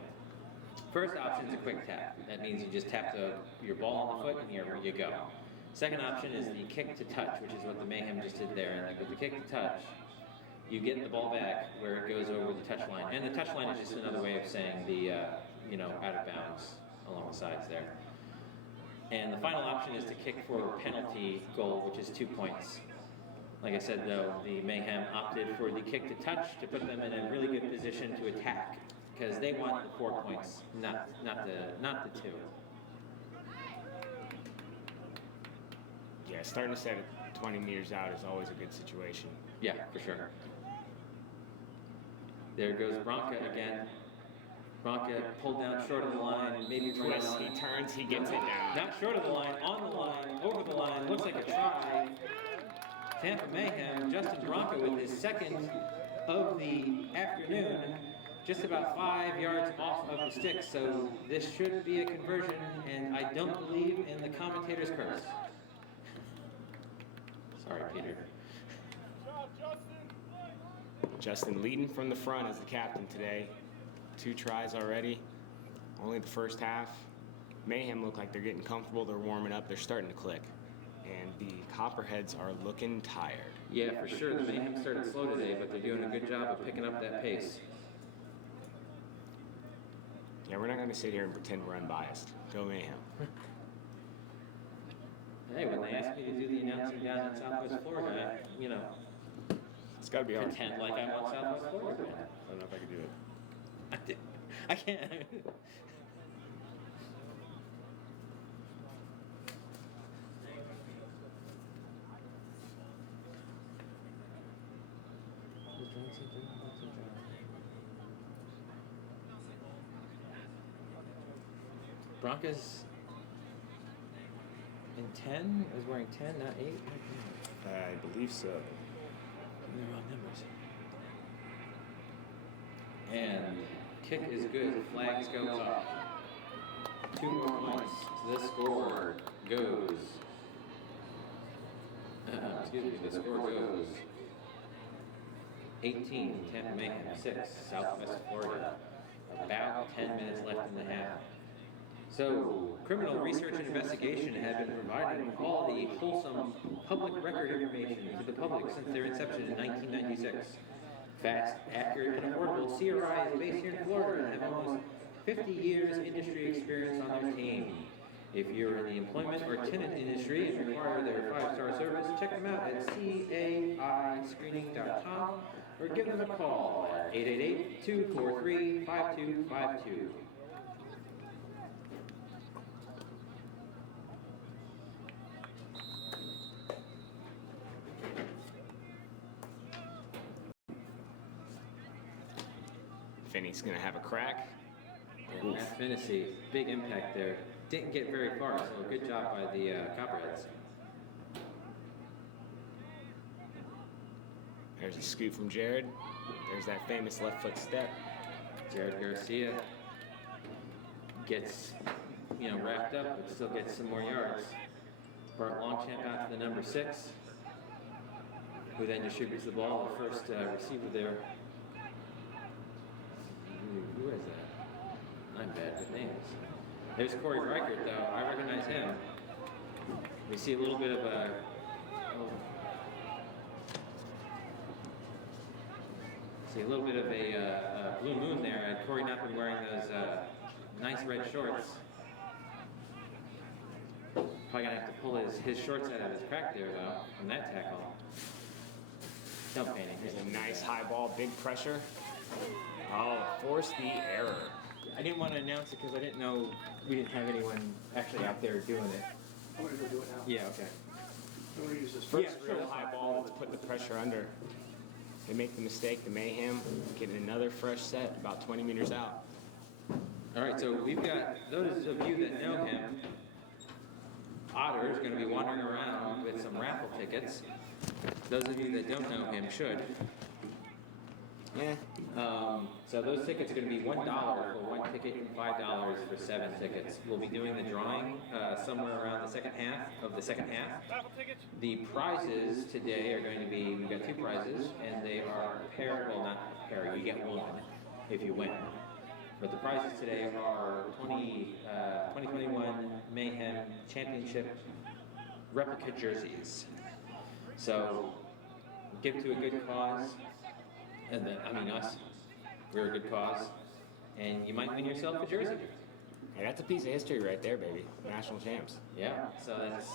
First option is a quick tap. That means you just tap your ball on the foot and here you go. Second option is the kick to touch, which is what the Mayhem just did there. And with the kick to touch, you get the ball back where it goes over the touch line. And the touch line is just another way of saying the, out of bounds along the sides there. And the final option is to kick for a penalty goal, which is 2 points. Like I said, though, the Mayhem opted for the kick to touch to put them in a really good position to attack because they want the 4 points, not the 2. Yeah, starting to set it 20 meters out is always a good situation. Yeah, for sure. There goes Bronca again. Bronca pulled down short of the line, maybe Twists, he turns, he gets it down. Not short of the line, on the line, over the line, looks like a try. Tampa Mayhem, Justin Bronca with his second of the afternoon. just about 5 yards off of the stick, so this should be a conversion, and I don't believe in the commentator's curse. Sorry, Peter. Justin leading from the front as the captain today. 2 tries already, only the first half. Mayhem look like they're getting comfortable, they're warming up, they're starting to click. And the Copperheads are looking tired. Yeah, for sure. The Mayhem started slow today, but they're doing a good job of picking up that pace. Yeah, we're not going to sit here and pretend we're unbiased. Go Mayhem. Hey, when they asked me to do the announcing down in Southwest Florida, you know, It's got to be hard. pretend like I'm on Southwest Florida. I don't know if I can do it. I can't. Broncos in 10? I was wearing 10, not 8? I believe so. The wrong numbers. And kick is good. Flags go up. 2 more points. The score goes. Excuse me. The score goes 18, Tampa Mayhem 6, Southwest Florida. About 10 minutes left in the half. So, criminal research and investigation have been providing quality, wholesome public record information to the public since their inception in 1996. Fast, accurate, and affordable CRI is based here in Florida and have almost 50 years industry experience on their team. If you're in the employment or tenant industry and require their 5-star service, check them out at caiscreening.com or give them a call at 888-243-5252. Finney's going to have a crack. And Matt Fennessy, big impact there. Didn't get very far, so good job by the Copperheads. There's a scoop from Jared. There's that famous left foot step. Jared Garcia gets, wrapped up, but still gets some more yards. Bart Longchamp out to the number 6, who then distributes the ball. The first receiver there. Who is that? I'm bad with names. There's Corey Reichert, though. I recognize him. We see a little bit of a blue moon there. And Corey not been wearing those nice red shorts. Probably gonna have to pull his shorts out of his crack there, though, from that tackle. Don't panic. There's a nice high ball, big pressure. Oh, force the error. I didn't want to announce it because I didn't know we didn't have anyone actually out there doing it. I'm going to go do it now. Yeah, okay. I'm going to use this First first. real high ball that's put the pressure under. They make the mistake, the Mayhem, getting another fresh set about 20 meters out. All right, so we've got those of you that know him. Otter is going to be wandering around with some raffle tickets. Those of you that don't know him should. Yeah. So those tickets are going to be $1 for 1 ticket and $5 for 7 tickets. We'll be doing the drawing somewhere around the second half of the second half. The prizes today are going to be, we've got 2 prizes, and they are not pair, you get 1 if you win. But the prizes today are 2021 Mayhem Championship replica jerseys. So give to a good cause. And then, us, we're a good cause, and you might win yourself a jersey. Hey, that's a piece of history right there, baby. National champs. Yeah, so that's,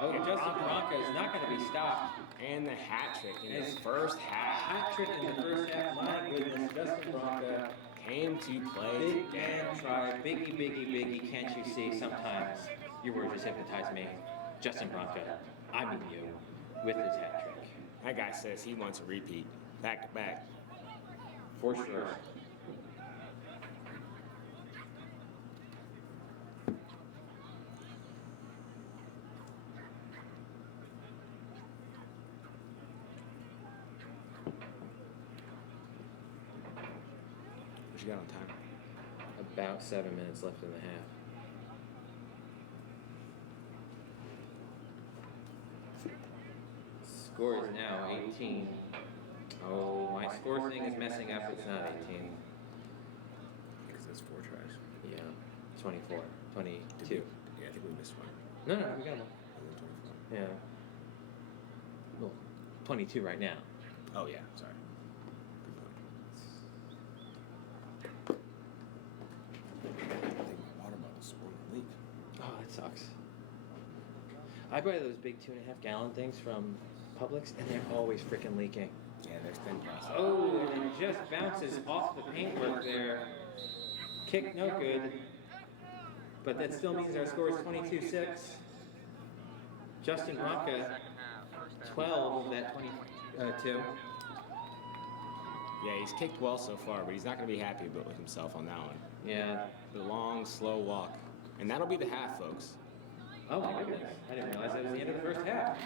Justin Bronco is not going to be stopped. And the hat trick in his first half. Hat trick in the first half, my goodness, Justin Bronco. Came to play. Big man try, biggie, can't you see sometimes your words just hypnotize me. Justin Bronco, I mean you, with his hat trick. That guy says he wants a repeat. Back to back. For sure. What you got on time? About 7 minutes left in the half. Score is now 18. Oh, my score thing is messing up. It's not 18. Because that's 4 tries. Yeah, 24, 22. Yeah, I think we missed one. No, we got one. And then 24. Yeah. Well, 22 right now. Oh, yeah, sorry. Good point. I think my water bottle's spoiled a leak. Oh, that sucks. I buy those big 2.5 gallon things from Publix, and they're always freaking leaking. Yeah, there's thin process. Oh, and it just bounces off the paintwork there. Kick no good. But that still means our score is 22-6. Justin Ronka, 12 of that 22. Yeah, he's kicked well so far, but he's not going to be happy with himself on that one. Yeah. The long, slow walk. And that'll be the half, folks. Oh my goodness. I didn't realize that was the end of the first half.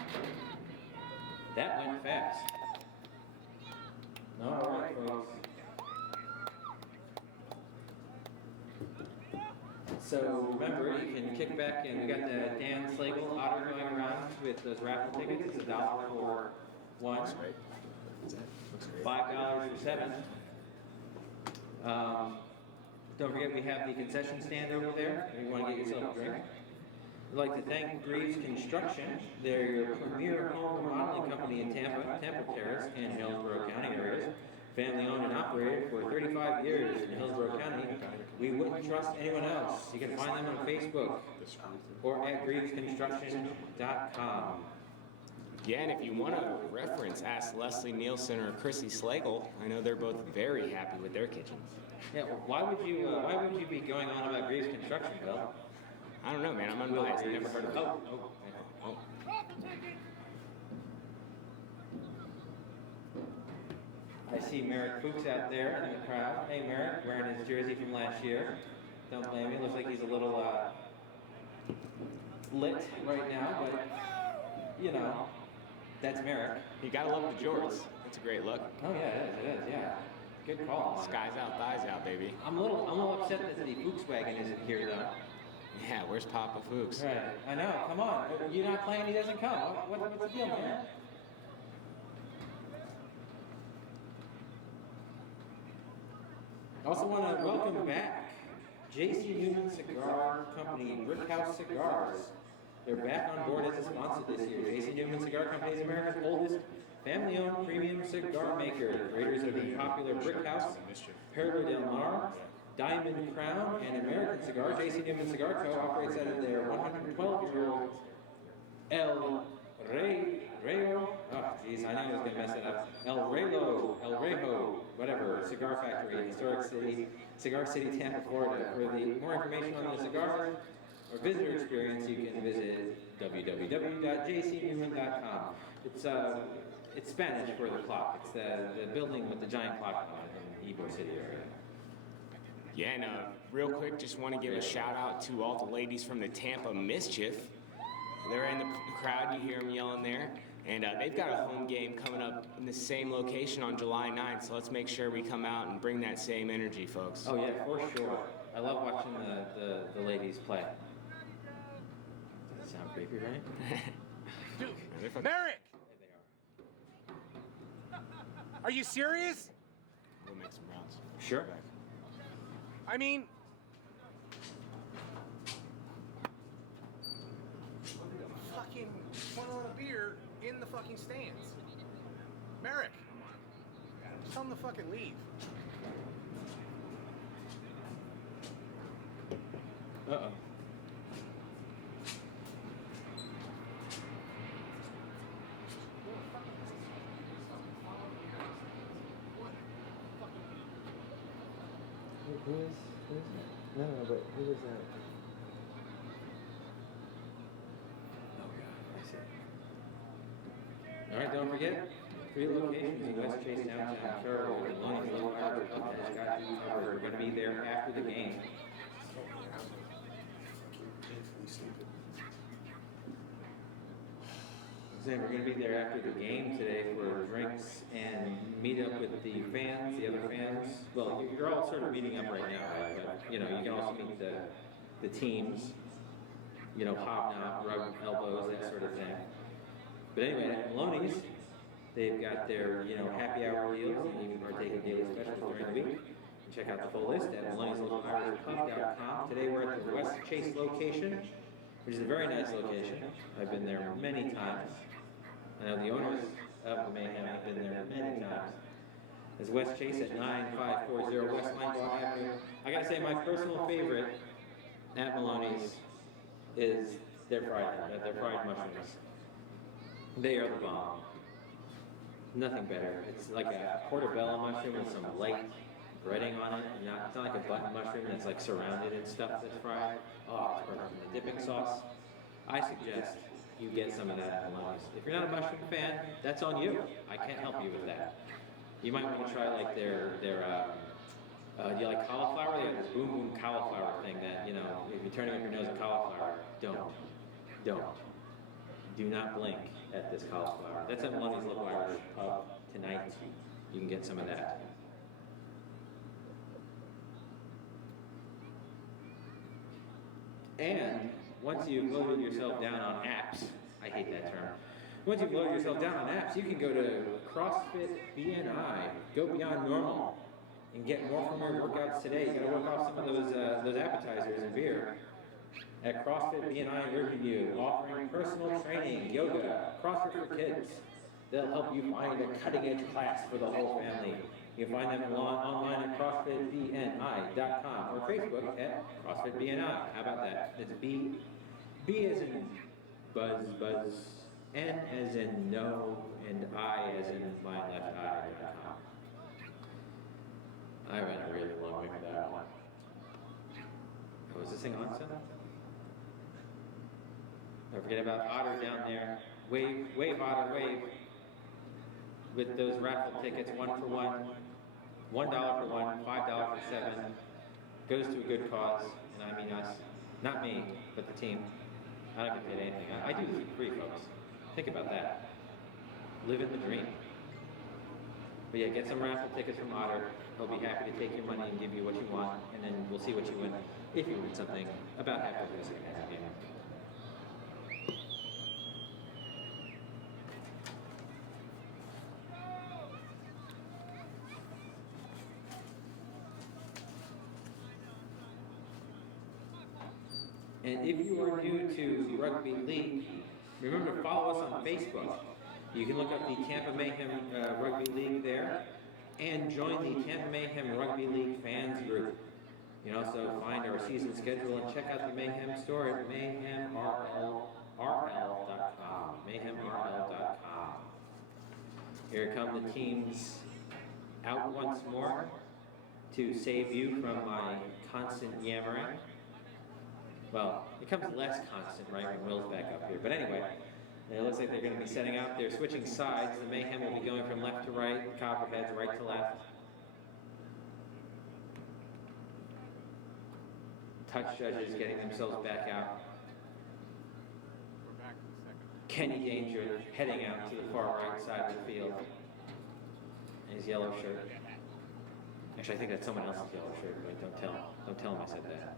That went fast. All right, folks. So remember, you can kick back, and we got the Dan Slagle otter going around with those raffle tickets. It's $1 for one, Looks great. Looks great. $5 for 7. Don't forget we have the concession stand over there if you want to get yourself a drink. We'd like to thank Greaves Construction. They're your premier home remodeling company in Tampa Terrace, and Hillsborough County areas. Family owned and operated for 35 years in Hillsborough County. We wouldn't trust anyone else. You can find them on Facebook or at greavesconstruction.com. Yeah, and if you want to reference, ask Leslie Nielsen or Chrissy Slagle. I know they're both very happy with their kitchens. Yeah, well, why would you be going on about Greaves Construction, Bill? I don't know, man. I'm unbiased. I never heard of it. Oh. I see Merrick Fuchs out there in the crowd. Hey, Merrick, wearing his jersey from last year. Don't blame me. Looks like he's a little lit right now, but you know, that's Merrick. You gotta love the jorts. It's a great look. Oh yeah, it is. Yeah, good call. Skies out, thighs out, baby. I'm a little upset that the Fuchs wagon isn't here though. Yeah, where's Papa Fuchs? Right. I know. Come on. You're not playing. He doesn't come. What's the deal, man? Also want to welcome back J.C. Newman Cigar Company, Brickhouse Cigars. They're back on board as a sponsor this year. J.C. Newman Cigar Company is America's oldest family-owned premium cigar maker. Creators of the popular Brickhouse, Perla Del Mar, Diamond Crown, and American Cigar. J.C. Newman Cigar Co. operates out of their 112-year-old El Rejo, oh geez, I knew I was going to mess it up. El Rejo, whatever, cigar factory in historic city, Cigar City, Tampa, Florida. For the more information on the cigar or visitor experience, you can visit www.jcnewman.com. It's Spanish for the clock. It's the building with the giant clock on it in the Ybor City area. Yeah, and real quick, just want to give a shout out to all the ladies from the Tampa Mischief. They're in the crowd, you hear them yelling there. And they've got a home game coming up in the same location on July 9th, so let's make sure we come out and bring that same energy, folks. Oh yeah, for sure. I love watching the ladies play. Doesn't sound creepy, right? Dude, They're Merrick! There they are. Are you serious? We'll make some rounds. Sure. I mean... Fucking funneling a beer in the fucking stands. Merrick! Just tell him to fucking leave. Uh-oh. Who is that? No, but who is that? Oh God, I see. All right, don't forget, 3 locations in West Chase Downtown, Carroll, and Longview Harbor. Has got you covered. We're going to be there after the game. We're going to be there after the game today for drinks and meet up with the fans, the other fans. well, you're all sort of meeting up right now, right? But, you know, you can also meet the teams, you know, hobnob, rub elbows, that sort of thing. But anyway, at Maloney's, they've got their, you know, happy hour deals, and you can partake in daily specials during the week. And check out the full list at Maloney'sLocalIrishPub.com. Today we're at the West Chase location, which is a very nice location. I've been there many times. I know the owners of the Mayhem have been there many times. It's West Chase at 9540 West Mindwalk Avenue. I gotta say, my personal favorite at Maloney's is their fried mushrooms. They are the bomb. Nothing better. It's like a portobello mushroom with some light breading on it. It's not like a button mushroom that's like surrounded in stuff that's fried. Oh, it's perfect. And the dipping sauce, I suggest you get some of that at Maloney's. If you're not a mushroom fan, that's on you. I can't help you with that. You might want to try like their do you like cauliflower? They have this boom boom cauliflower thing that, you know, if you're turning up your nose at cauliflower, don't. Do not blink at this cauliflower. That's at Maloney's Local Irish Pub tonight. You can get some of that. And once you've loaded yourself down on apps, I hate that term. Once you've loaded yourself down on apps, you can go to CrossFit BNI, go beyond normal, and get more from your workouts today. You got to work off some of those appetizers and beer. At CrossFit BNI in Riverview, offering personal training, yoga, CrossFit for kids. They'll help you find a cutting-edge class for the whole family. You can find them online at CrossFitBNI.com or Facebook at CrossFitBNI. How about that? It's B as in buzz, N as in no, and I as in my left eye.com. I ran a really long way for that one. Oh, is this thing on still? Don't forget about Otter down there. Wave Otter, wave. With those raffle tickets, 1 for 1, $1 for 1, $5 for 7. Goes to a good cause, and I mean us. Not me, but the team. I don't get paid anything. I do this for free, folks. Think about that. Living the dream. But yeah, get some raffle tickets from Otter. He'll be happy to take your money and give you what you want, and then we'll see what you win. If you win something, about half of this game. And if you are new to Rugby League, remember to follow us on Facebook. You can look up the Tampa Mayhem Rugby League there, and join the Tampa Mayhem Rugby League fans group. You can also find our season schedule and check out the Mayhem store at mayhemrl.com. Mayhemrl.com. Here come the teams out once more to save you from my constant yammering. Well, it becomes less constant, right, when Will's back up here. But anyway, it looks like they're going to be setting up. They're switching sides. The Mayhem will be going from left to right, the Copperheads right to left. Touch judges getting themselves back out. We're back in a second. Kenny Danger heading out to the far right side of the field in his yellow shirt. Actually, I think that's someone else's yellow shirt, but don't tell him I said that.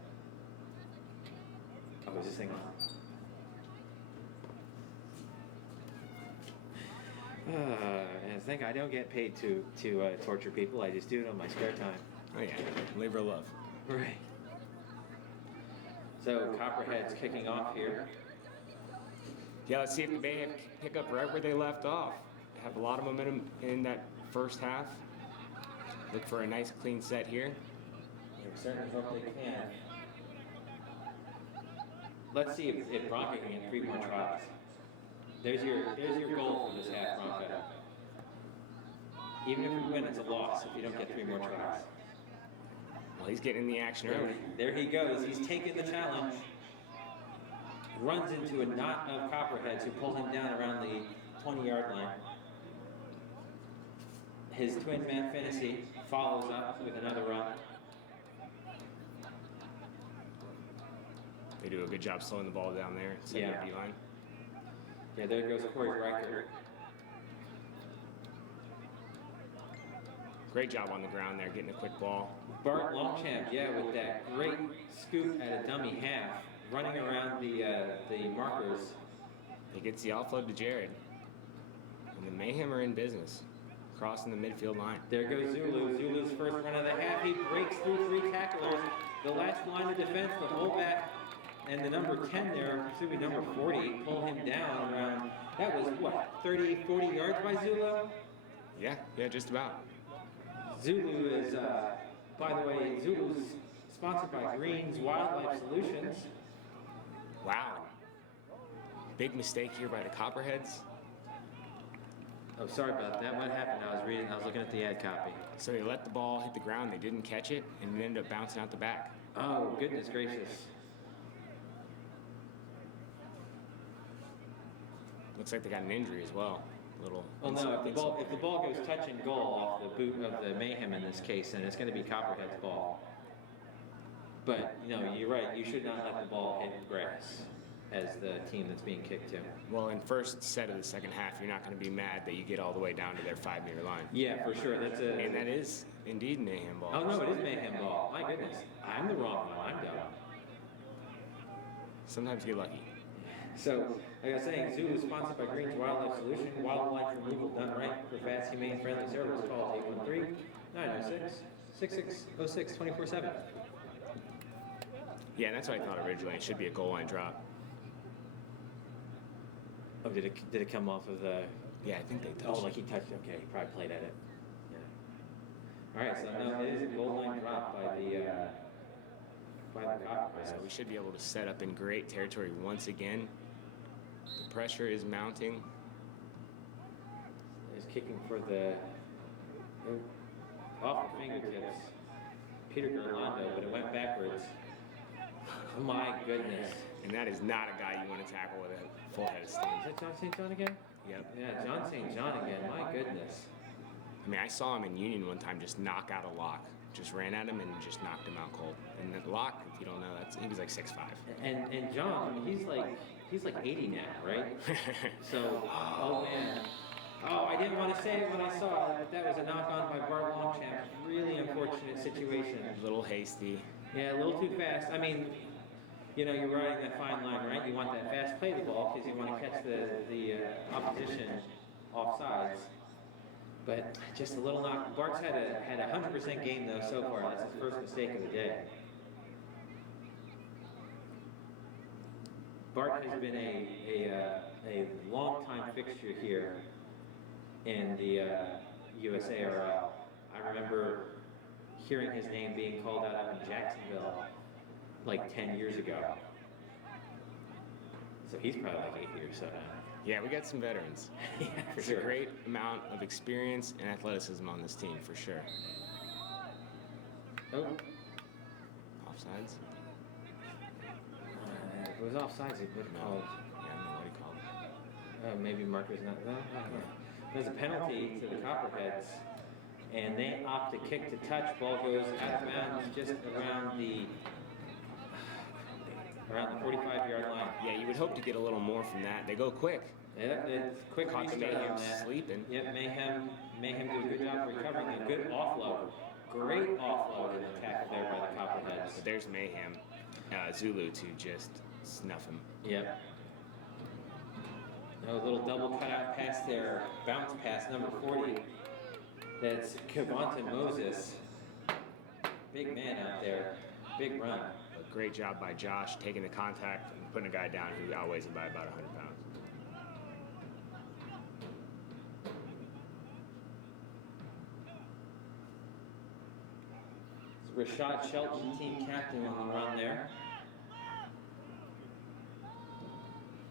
Oh, is this thing on? And think I don't get paid to torture people. I just do it on my spare time. Oh yeah, labor of love. Right. So Copperheads kicking off here. Yeah, let's see if the Mayhem pick up right where they left off. Have a lot of momentum in that first half. Look for a nice clean set here. Yeah, we certainly hope they can. Let's see if Bronco can get 3 more tries. There's your goal for this half, Bronco. Even if we win, it's a loss if you don't get 3 more tries. Well, he's getting in the action early. There he goes. He's taking the challenge. Runs into a knot of Copperheads who pull him down around the 20-yard line. His twin man Fantasy follows up with another run. They do a good job slowing the ball down there. Setting up D-line. Yeah, there goes Corey Riker. Great job on the ground there, getting a quick ball. Bart Longchamp, yeah, with that great scoop at a dummy half, running around the markers. He gets the offload to Jared. And the Mayhem are in business, crossing the midfield line. There goes Zulu. Zulu's first run of the half. He breaks through 3 tacklers. The last line of defense, the fullback, and the number 10 there, presumably number 40, pull him down around, that was what, 30, 40 yards by Zulu? Yeah, just about. Zulu is, by the way, Zulu's sponsored by Green's Wildlife Solutions. Wow. Big mistake here by the Copperheads. Oh, sorry about that. What happened? I was looking at the ad copy. So they let the ball hit the ground, they didn't catch it, and it ended up bouncing out the back. Oh, goodness gracious. Looks like they got an injury as well. Well, no, if the ball goes touch and goal off the boot of the Mayhem in this case, then it's going to be Copperhead's ball. But, you're right. You should not let the ball hit grass as the team that's being kicked to. Well, in first set of the second half, you're not going to be mad that you get all the way down to their 5-meter line. Yeah, for sure. And that is indeed Mayhem ball. Oh, no, it is Mayhem ball. My goodness. I'm the wrong one. I'm dumb. Sometimes you get lucky. So, like I was saying, Zoo is sponsored by Green's Wildlife Solution. Wildlife removal done right for fast, humane, friendly service. Call 813-906-6606 24/7. Yeah, and that's what I thought originally. It should be a goal line drop. Oh, did it come off of the? Yeah, I think they touched. Oh, like he touched. Okay, he probably played at it. Yeah. All right, so no, it is a goal line drop by the Copperheads. So we should be able to set up in great territory once again. The pressure is mounting. Is kicking for the off the fingertips. Peter Gerlando, but it went backwards. Oh my goodness. And that is not a guy you want to tackle with a full head of steam. Is that John St. John again? Yep. Yeah, John St. John again. My goodness. I mean, I saw him in Union one time just knock out a lock. Just ran at him and just knocked him out cold. And the lock, if you don't know, he was like 6'5". And John, I mean, he's like 80 now, right? So, oh man. Oh, I didn't want to say it when I saw it, but that was a knock on by Bart Longchamp. Really unfortunate situation. A little hasty. Yeah, a little too fast. I mean, you're riding that fine line, right? You want that fast play the ball because you want to catch the opposition offsides. But just a little knock. Bart's had a 100% game though so far. That's his first mistake of the day. Bart has been a long-time fixture here in the USARL. I remember hearing his name being called out up in Jacksonville like 10 years ago. So he's probably like 8 years so now. Yeah, we got some veterans. Yeah, for There's sure. a great amount of experience and athleticism on this team, for sure. Oh, Offsides? if it was offsides, he would have called. Yeah, I don't know what he called it. Maybe Marcus not. No, I don't know. There's a penalty to the Copperheads, and they opt to kick to touch. Ball goes out of bounds just around the 45-yard line. Yeah, you would hope to get a little more from that. They go quick. Yeah, it's quick Caught the restart Mayhem on that. sleeping. Yep, Mayhem did a good job recovering. A good offload. Great offload in the tackle there by the Copperheads. But there's Mayhem, Zulu to just snuff him. Yep. A little double cutout pass there. Bounce pass, number 40. That's Kevonta Moses. Big man out there. Big run. A great job by Josh taking the contact and putting a guy down who outweighs him by about 100 pounds. Rashad Shelton, team captain on the run there.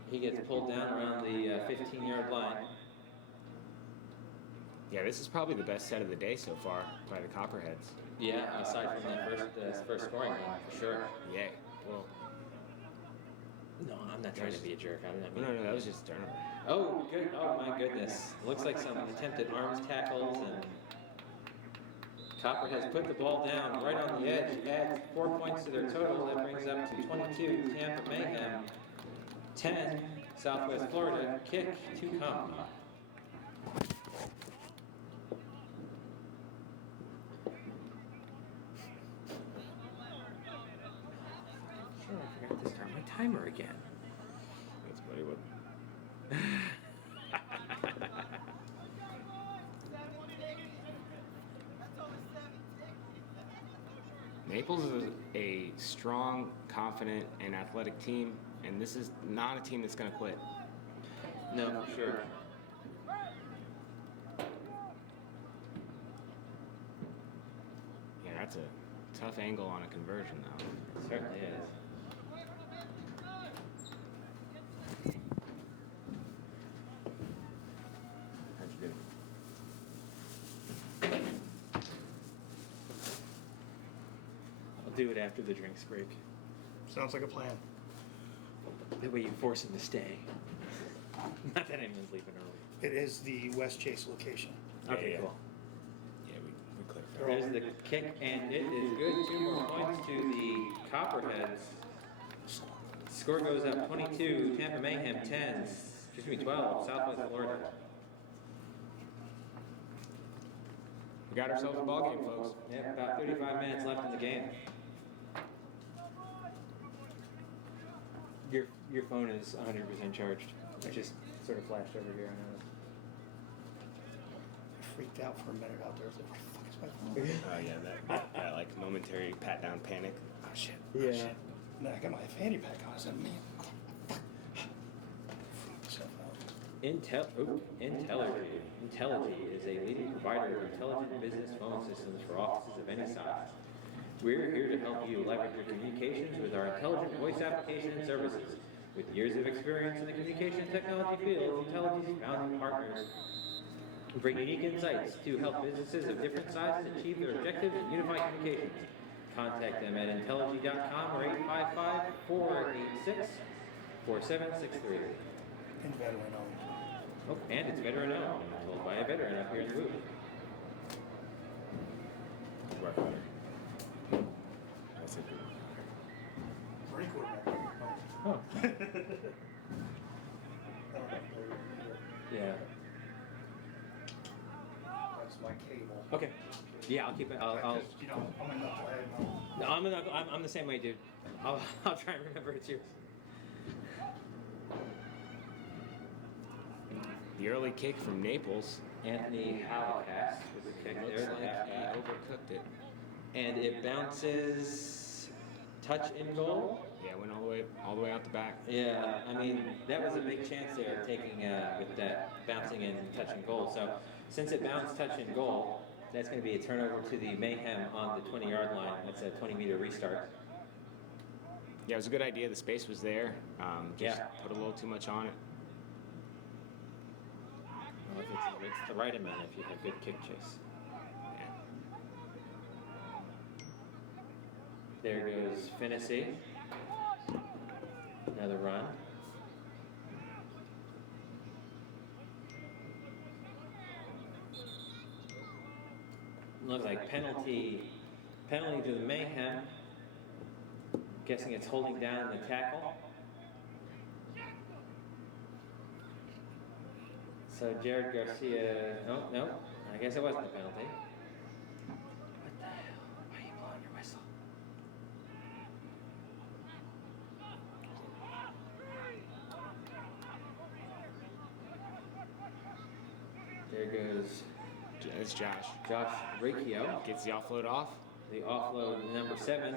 He gets pulled down around the 15-yard line. Yeah, this is probably the best set of the day so far by the Copperheads. Yeah, aside from that first scoring run, for sure. Yay. Well, No, I'm not trying to be a jerk. I no, that was just a turnover. Oh, good. Oh, my goodness. Looks like some attempted arms tackles, and Copper has put the ball down right on the edge. Adds 4 points to their total. That brings up to 22. Tampa Mayhem, 10. Southwest Florida, kick to come. timer again. That's what he would. Naples is a strong, confident, and athletic team, and this is not a team that's going to quit. No, for sure. Yeah, that's a tough angle on a conversion, though. It certainly is. How'd you do? I'll do it after the drinks break. Sounds like a plan. That way you force him to stay. Not that anyone's leaving early. It is the West Chase location. Okay, yeah. cool. Yeah, we clicked that. There's the kick, and it is good. 2 more points to the Copperheads. Score goes up 22. Tampa Mayhem 10. 12. Southwest Florida. We got ourselves a ball game, folks. Yeah, about 35 minutes left in the game. Your phone is 100% charged. It just sort of flashed over here. I noticed. I freaked out for a minute out there. I was like, what the fuck is my phone? Oh yeah, that like momentary pat down panic. Oh shit. Yeah. Oh, shit. And then I got my fanny pack on. I said, man. Intelligy is a leading provider of intelligent business phone systems for offices of any size. We're here to help you leverage your communications with our intelligent voice application and services. With years of experience in the communication technology field, Intelligy's founding partners bring unique insights to help businesses of different sizes achieve their objectives in unified communications. Contact them at intelligy.com or 855-486-4763. And veteran owned. Oh, and it's veteran owned. I'm told by a veteran up here in the booth. Good work, Hunter. That's it. Marine Corps back there. Oh. Oh, Yeah. that's my cable. Okay. Yeah, I'll keep it. I'll Just, you know, I'm a knucklehead. no, I'm the same way, dude. I'll try and remember it's yours. The early kick from Naples. Anthony Howcast with the kick Looks there. like he overcooked it. And it bounces touch in goal. Yeah, went all the way out the back. Yeah, I mean, that was a big chance there taking with that bouncing and touch and goal. So since it bounced touch and goal, that's going to be a turnover to the Mayhem on the 20-yard line. That's a 20-meter restart. Yeah, it was a good idea. The space was there. Just Yeah. put a little too much on it. Well, it's the right amount if you have good kick chase. Yeah. There goes Finnessy. Another run. Looks like penalty to the Mayhem. Guessing it's holding down the tackle. So Jared Garcia, no, I guess it wasn't a penalty. What the hell? Why are you blowing your whistle? There goes It's Josh. Josh Riccio. Gets the offload off. The offload number 7,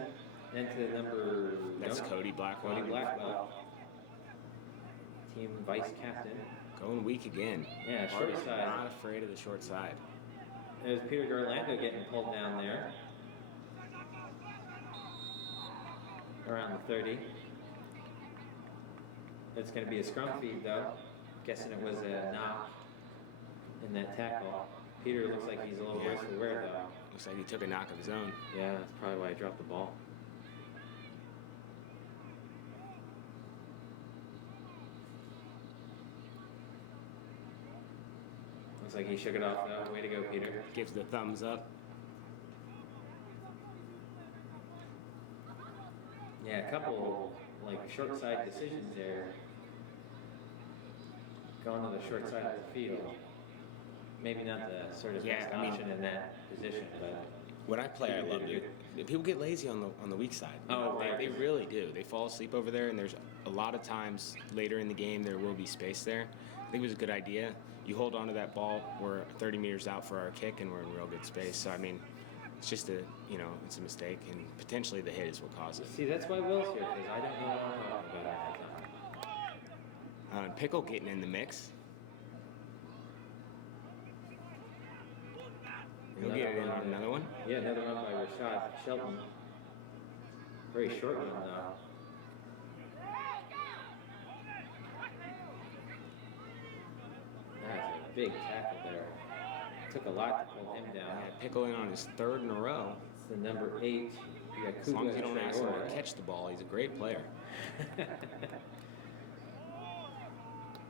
then to number. That's Cody Blackwell. Cody Blackwell. Team vice captain. Going weak again. Yeah, short Marty's side. Not afraid of the short side. There's Peter Garlando getting pulled down there. Around the 30. It's going to be a scrum feed though. Guessing it was a knock in that tackle. Peter looks like he's a little worse for wear though. Looks like he took a knock of his own. Yeah, that's probably why I dropped the ball. Looks like he shook it off though. Way to go, Peter. Gives the thumbs up. Yeah, a couple like short side decisions there. Going to the short side of the field. Maybe not the sort of best Yeah, I mean- option in that position, but When I play, I love it. People get lazy on the weak side. Oh, right. They really do. They fall asleep over there, and there's a lot of times later in the game there will be space there. I think it was a good idea. You hold on to that ball. We're 30 meters out for our kick, and we're in real good space. So I mean, it's just it's a mistake, and potentially the hit is what caused it. See, that's why Will's here, because I don't know what I'm talking about all the time. And Pickle getting in the mix. He'll get it in on another one. Yeah, another run by Rashad Shelton. Very short one, though. That's a big tackle there. Took a lot to pull him down. Yeah, Pickle in on his third in a row. It's the number 8. As long as you don't ask him to catch the ball, he's a great player.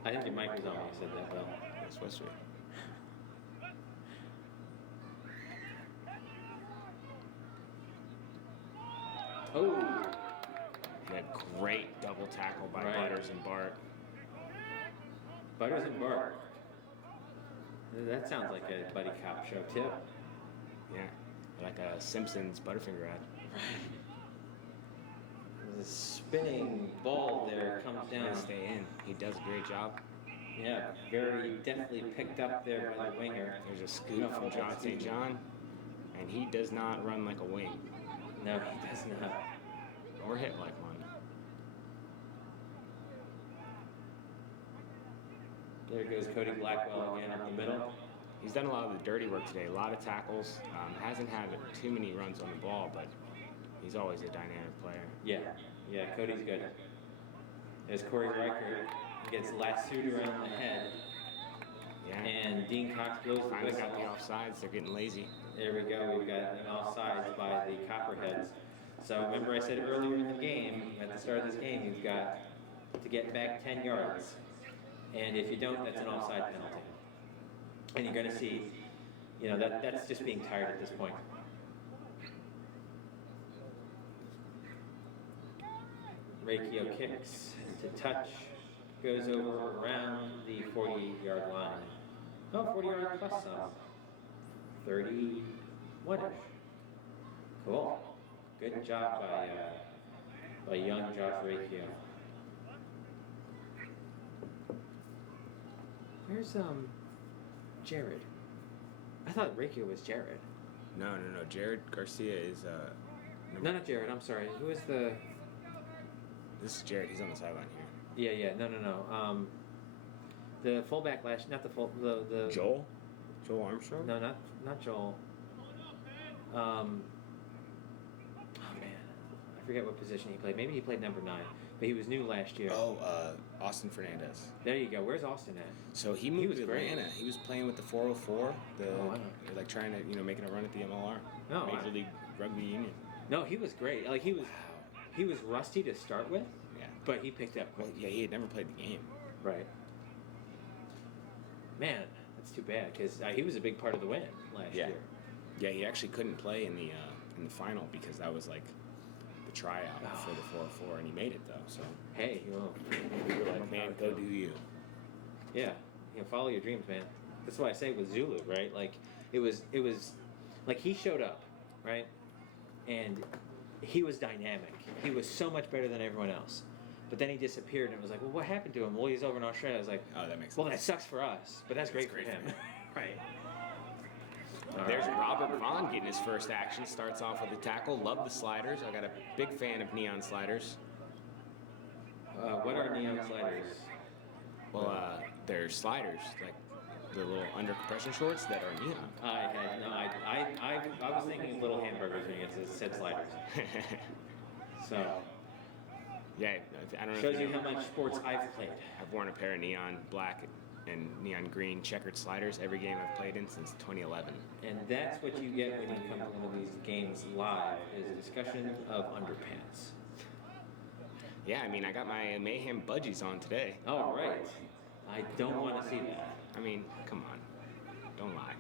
I think your mic was on when you said that, Bill. That's what's sweet. Oh! That great double tackle by Butters and Bart. Butters and Bart. That sounds like a buddy cop show, too. Yeah, like a Simpsons Butterfinger ad. The spinning ball there comes down. Stay in. He does a great job. Yeah, very definitely picked up there by the winger. There's a scoop from John St. John, and he does not run like a wing. No, he does not. Or hit like one. There goes Cody Blackwell again up the middle. He's done a lot of the dirty work today, a lot of tackles. Hasn't had too many runs on the ball, but he's always a dynamic player. Yeah, Cody's good. There's Corey Reichert gets lassoed around the head. Yeah. And Dean Cox blows the Finally whistle. got the offsides. They're getting lazy. There we go. We've got an offsides by the Copperheads. So remember I said earlier in the game, at the start of this game, you've got to get back 10 yards. And if you don't, that's an offside penalty. And you're going to see, that's just being tired at this point. Rakio kicks to touch, goes over around the 40-yard line. Oh, 40-yard plus some. 31-ish. Cool. Good job by young Josh Rakio. Where's Jared? I thought Rakio was Jared. No. Jared Garcia is. No, not Jared. I'm sorry. Who is the? This is Jared. He's on the sideline here. Yeah. No. The fullback not the full. The Joel Armstrong. No, not Joel. Oh man, I forget what position he played. Maybe he played number 9, but he was new last year. Oh, Austin Fernandez. There you go. Where's Austin at? So he moved to great. Atlanta. He was playing with the 404. Wow. Like trying to making a run at the MLR. No, Major League Rugby Union. No, he was great. Like he was rusty to start with. Yeah. But he picked up quick. Well, yeah, he had never played the game. Right. Man, that's too bad because he was a big part of the win last year. Yeah, he actually couldn't play in the final because that was like the tryout for the 404, and he made it though. So hey, we were like, man, go do you. Yeah, follow your dreams, man. That's why I say with Zulu, right? Like it was like he showed up, right, and he was dynamic. He was so much better than everyone else. But then he disappeared, and it was like, well, what happened to him? Well, he's over in Australia. I was like, oh, that makes sense. Well, that sucks for us, but that's great for him. Right. There's Robert Vaughn getting his first action. Starts off with a tackle. Love the sliders. I got a big fan of neon sliders. What are neon sliders? Well, they're sliders, like the little under compression shorts that are neon. I was thinking of little hamburgers when you said sliders. So. Yeah, I don't know. Shows you how much sports I've played. I've worn a pair of neon black and neon green checkered sliders every game I've played in since 2011. And that's what you get when you come to one of these games live, is a discussion of underpants. Yeah, I mean, I got my Mayhem budgies on today. Oh, right. I don't want to see that. I mean, come on. Don't lie.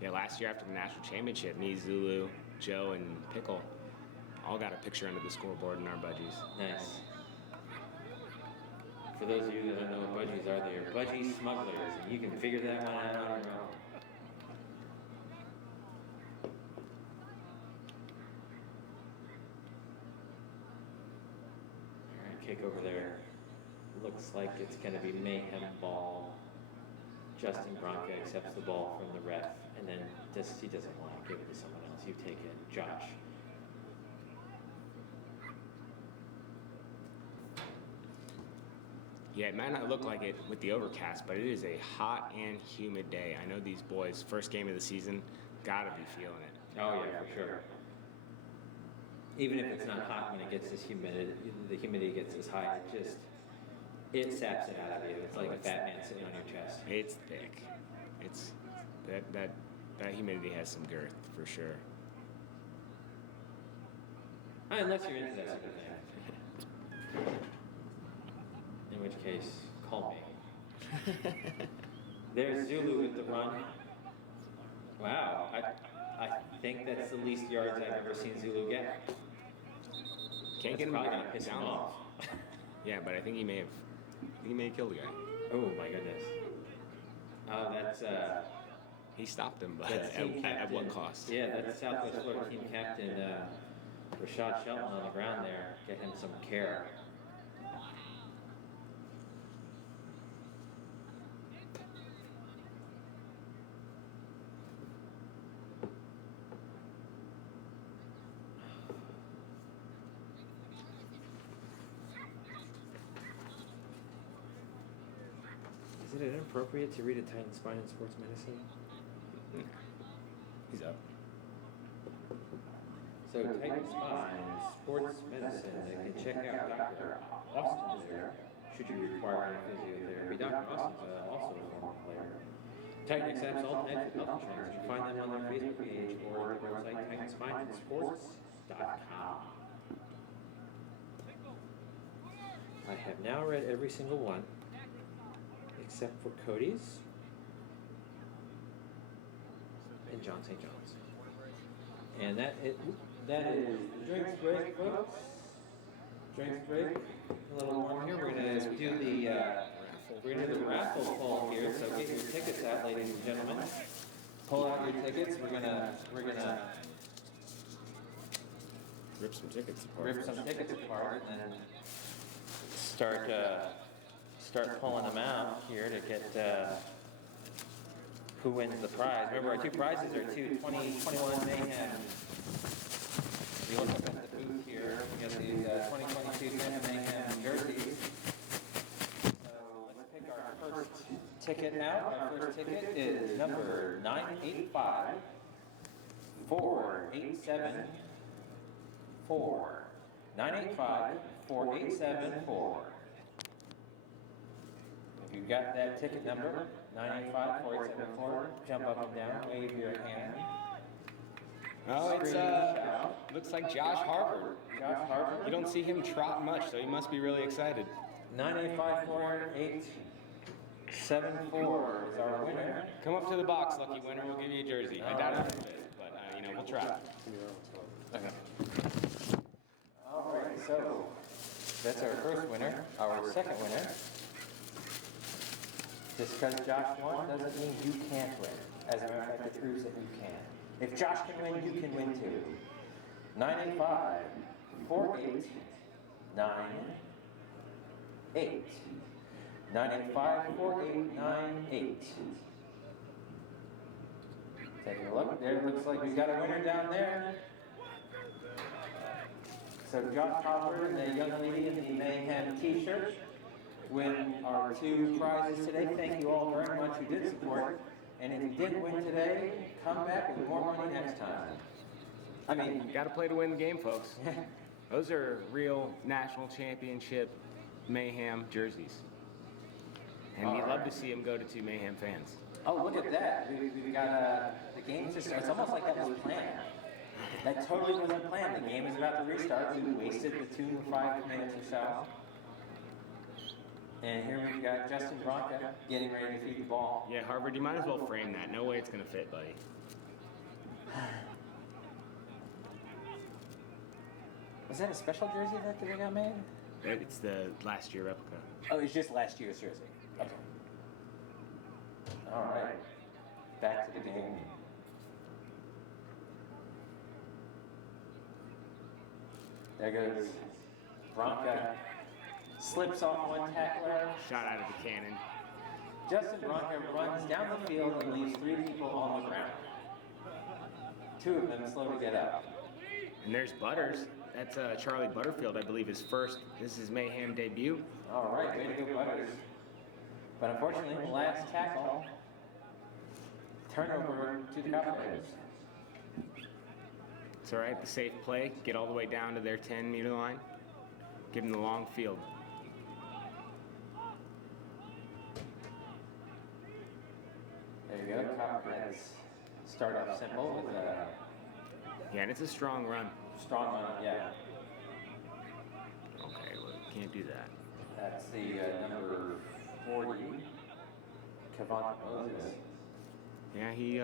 Yeah, last year after the national championship, me, Zulu, Joe, and Pickle all got a picture under the scoreboard in our budgies. Nice. For those of you that don't know what budgies are, they are budgie smugglers, and you can figure that one out on your own. kick over there. Looks like it's going to be Mayhem ball. Justin Bronca accepts the ball from the ref, and then he doesn't want to give it to someone else. You take it, Josh. Yeah, it might not look like it with the overcast, but it is a hot and humid day. I know these boys, first game of the season, gotta be feeling it. Oh yeah, for sure. Even if it's not hot, when it gets this humidity, the humidity gets as high, it saps it out of you. It's like a fat man sitting on your chest. It's thick. It's that humidity has some girth for sure. Unless you're into that sort of thing. In which case, call me. There's Zulu with the run. Wow, I think that's the least yards I've ever seen Zulu get. Can't get him probably gonna piss him down. off. Yeah, but I think he may have killed the guy. Oh my goodness. Oh, that's He stopped him, but that's team at what captain. cost? Yeah, that's Southwest Florida team captain Rashad Shelton on the ground there. Get him some care. Is it inappropriate to read a Titan Spine in sports medicine? He's up. So Titan Spine, sports medicine, they can check out Dr. Austin there, should you require any physiotherapy. Dr. Austin's also a former player. Titan accepts all types of health insurance. You can find them on their Facebook page or their website, TitanSpineSports.com. I have now read every single one, except for Cody's and John St. John's. And that is the drinks break, folks. Drinks break. A little warm here. We're gonna do the raffle poll here. So get your tickets out, ladies and gentlemen. Pull out your tickets. We're gonna Rip some tickets apart. rip some tickets apart and then start pulling them out here to get who wins the prize. Remember, our two prizes are two 2021 Mayhem. If you look up at the booth here, we got the 2022 Tampa Mayhem jerseys. So let's pick our first ticket out. Our first ticket is number 985 4874. 985 4874. If you've got that ticket number, 985 4874, jump up and down, wave your hand. Oh, it's looks like Josh Harvard. Josh Harvard. You don't see him trot much, so he must be really excited. 985 4874 is our winner. Come up to the box, lucky winner. We'll give you a jersey. I doubt it, but we'll try. Okay. All right, so that's our first winner. Our second winner. Just because Josh won doesn't mean you can't win. As a matter of fact, it proves that you can. If Josh can win, you can win too. 985 4898. 985 4898. Taking a look. There, looks like we've got a winner down there. So Josh Hopper and the young lady in the Mayhem t-shirt win our two prizes today. Thank you all very much who did support. And if you didn't win today, come back with more money next time. I mean, You got to play to win the game, folks. Those are real national championship Mayhem jerseys. And we'd love to see them go to two Mayhem fans. oh, look at that. We've got the game to start. It's almost like that was planned. That totally wasn't planned. The game is about to restart. We wasted the 2 or 5 minutes or so. And here we've got Justin Bronca getting ready to feed the ball. Yeah, Harvard, you might as well frame that. No way it's going to fit, buddy. Was that a special jersey that they got made? It's the last year replica. Oh, it's just last year's jersey. Okay. All right. Back to the game. There goes Bronca slips off one tackler. Shot out of the cannon. Justin Bronca runs down the field and leaves 3 people on the ground. 2 of them slow to get up. And there's Butters. That's Charlie Butterfield, I believe, his first. This is his Mayhem debut. All right, way to go, Butters. But unfortunately, the last tackle, turnover to the Copperheads. It's all right, the safe play. Get all the way down to their 10-meter line. Give them the long field. There you go, Copperheads start off simple with a Yeah, and it's a strong run. strong run, yeah. Okay, well, can't do that. That's the number 40, Kevon Moses. Yeah, he He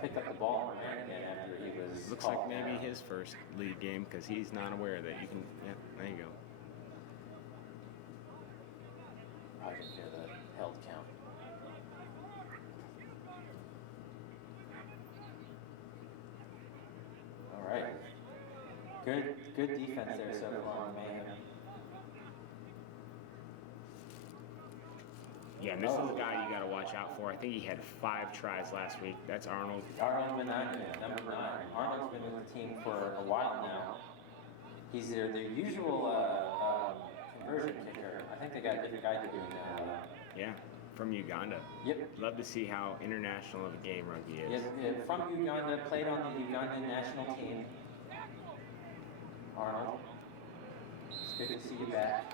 picked up the ball and ran again after he was looks called like maybe down. his first league game because he's not aware that you can. Yeah, there you go. I can hear the held count. All right. Good defense there so far, man. Yeah, and this is a guy you got to watch out for. I think he had 5 tries last week. That's Arnold. Arnold Benigno, number 9. Arnold's been with the team for a while now. He's their usual conversion kicker. I think they got a different guy doing that. Yeah, from Uganda. Yep. Love to see how international of a game rugby is. Yep, from Uganda, played on the Ugandan national team. Arnold, it's good to see you back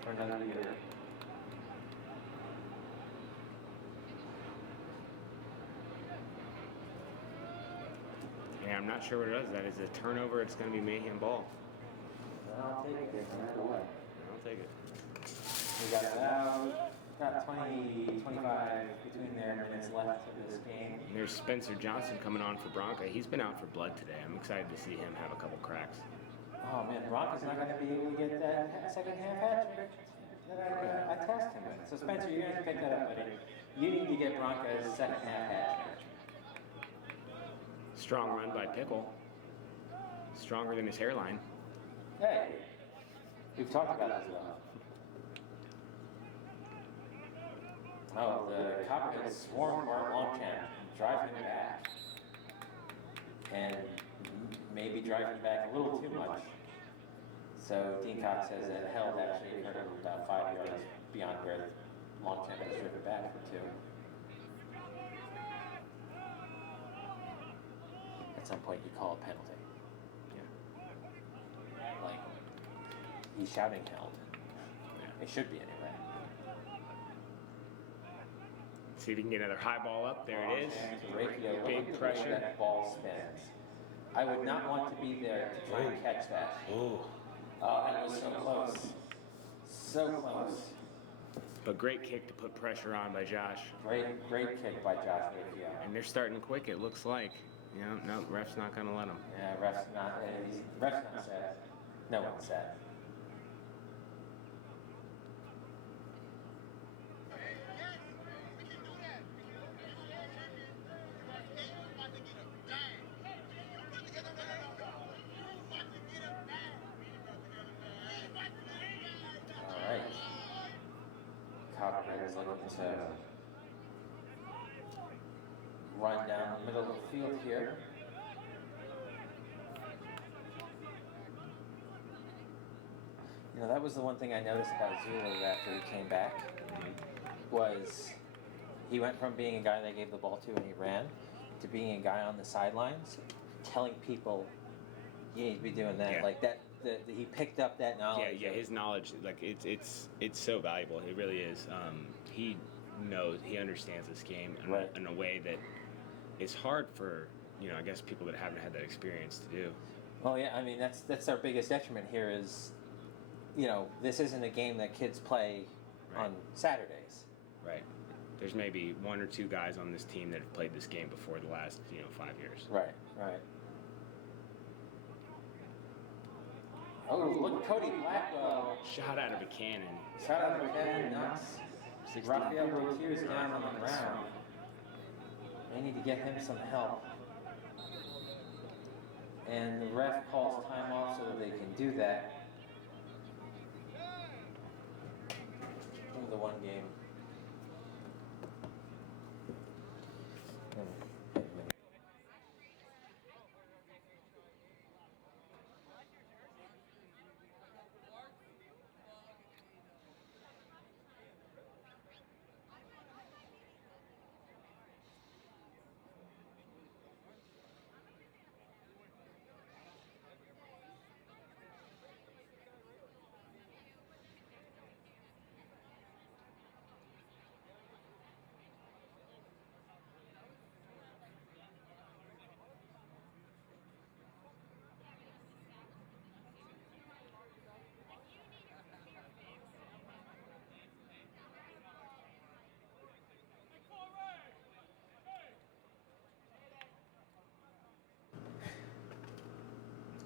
for another year. Yeah, I'm not sure what it is. That is a turnover. It's going to be Mayhem ball. I'll take it, no matter what. I'll take it. We got about 20, 25 between their minutes left of this game. And there's Spencer Johnson coming on for Bronca. He's been out for blood today. I'm excited to see him have a couple cracks. Oh man, Bronca's not going to be able to get that second half hat trick that I tasked him with. So Spencer, you're going to pick that up, buddy. You need to get Bronca's second half hat trick. Strong run by Pickle. Stronger than his hairline. Hey, we've talked about this a lot. Oh, the Copperheads swarm our long champ, drive him back. And maybe drive him back a little too much. So Dean Cox says that held actually occurred about 5 yards beyond where long champ was driven back for 2. At some point you call a penalty. Yeah. Like, he's shouting held. Yeah. It should be anyway. See if he can get another high ball up. There it is. Rakio, Big pressure. That ball spins. I would not want to be there to try and catch that. Oh. Oh, that was so close. So close. But great kick to put pressure on by Josh. Great kick by Josh Rakio. And they're starting quick, it looks like. You know, no, ref's not going to let him. Yeah, ref's not set. No one's set. Alright. Copperhead is looking to run down the middle of the field here. You know, that was the one thing I noticed about Zulu after he came back, was he went from being a guy they gave the ball to and he ran, to being a guy on the sidelines, telling people, you need to be doing that. Yeah. Like that, he picked up that knowledge. Yeah, his knowledge, like it's so valuable. It really is. He knows, he understands this game in a way that is hard for, you know, I guess people that haven't had that experience to do. Well, yeah, I mean that's our biggest detriment here is, you know, this isn't a game that kids play on Saturdays. Right. There's maybe 1 or 2 guys on this team that have played this game before the last, 5 years. Right. Oh, look, Cody Blackwell. Shot out of a cannon. Shot out of a cannon, knocks Rafael Rotier's down on the ground. They need to get him some help. And the ref calls time off so that they can do that. for the one game.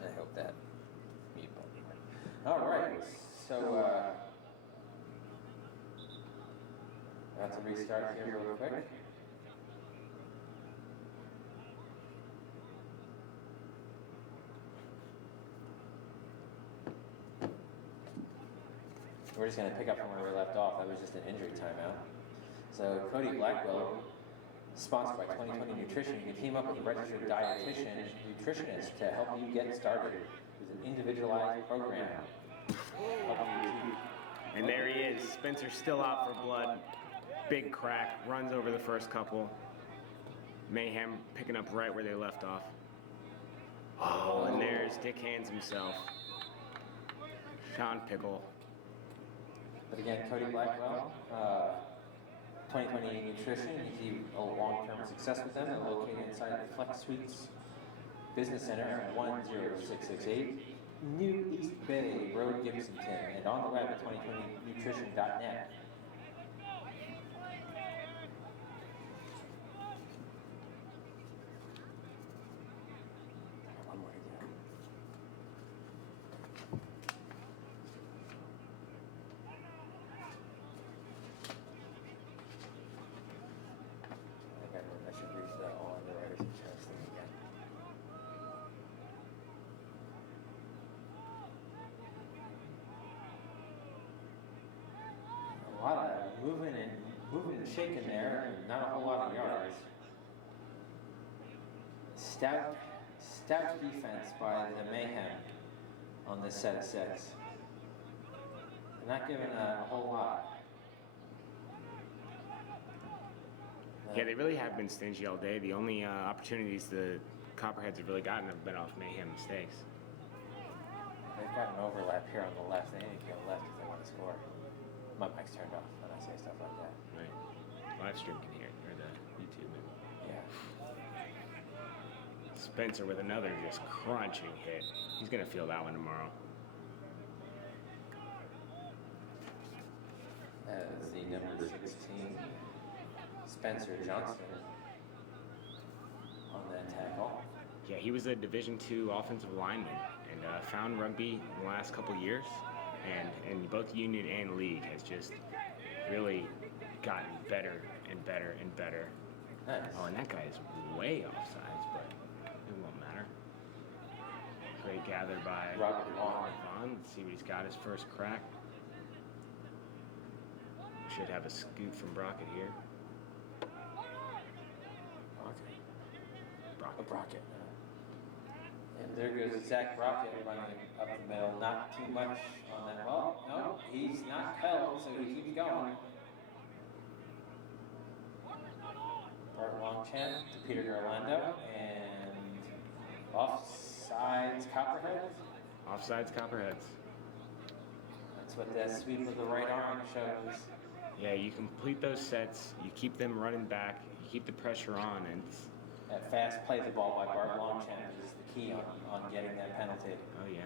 I hope that mute button works. All right, so about to restart here real quick. We're just going to pick up from where we left off. That was just an injury timeout. So Cody Blackwell, sponsored by 2020 Nutrition, we team up with a registered dietitian and nutritionist to help you get started with an individualized program. And there he is. Spencer's still out for blood. Big crack, runs over the first couple. Mayhem picking up right where they left off. Oh, and there's Dick Hands himself. Sean Pickle. But again, Cody Blackwell, 2020 Nutrition, he's a long-term success with them. They're located inside the Flex Suites Business Center at 10668 New East Bay Road, Gibsonton, and on the web at 2020nutrition.net. One more to go. I should read the all underwriters insurance thing again. A lot of moving and shaking there, and not a whole lot of yards. Stout defense by the Mayhem on this set of 6. They're not giving a whole lot. Yeah, they really have been stingy all day. The only opportunities the Copperheads have really gotten have been off Mayhem mistakes. They've got an overlap here on the left. They need to go left if they want to score. My mic's turned off when I say stuff like that. Right. Live stream can hear it, or the YouTube. Yeah. Spencer with another just crunching hit. He's going to feel that one tomorrow. As the number 16, Spencer Johnson, on that tackle. Yeah, he was a Division II offensive lineman and found rugby in the last couple years. And in both union and league has just really gotten better and better and better. Nice. Oh, and that guy is way offsides, but it won't matter. Great gather by Robert Vaughn. Let's see what he's got his first crack. Should have a scoop from Brockett here. Brockett. And there goes Zach Brockett running up the middle. Not too much on that. Well, no, he's not held, so he keeps going. Bart Longchamp to Peter Gerlando, and offsides Copperheads. Offsides Copperheads. That's what that sweep of the right arm shows. Yeah, you complete those sets, you keep them running back, you keep the pressure on, and That fast play the ball by Bart Longchamp is the key on getting that penalty. oh yeah.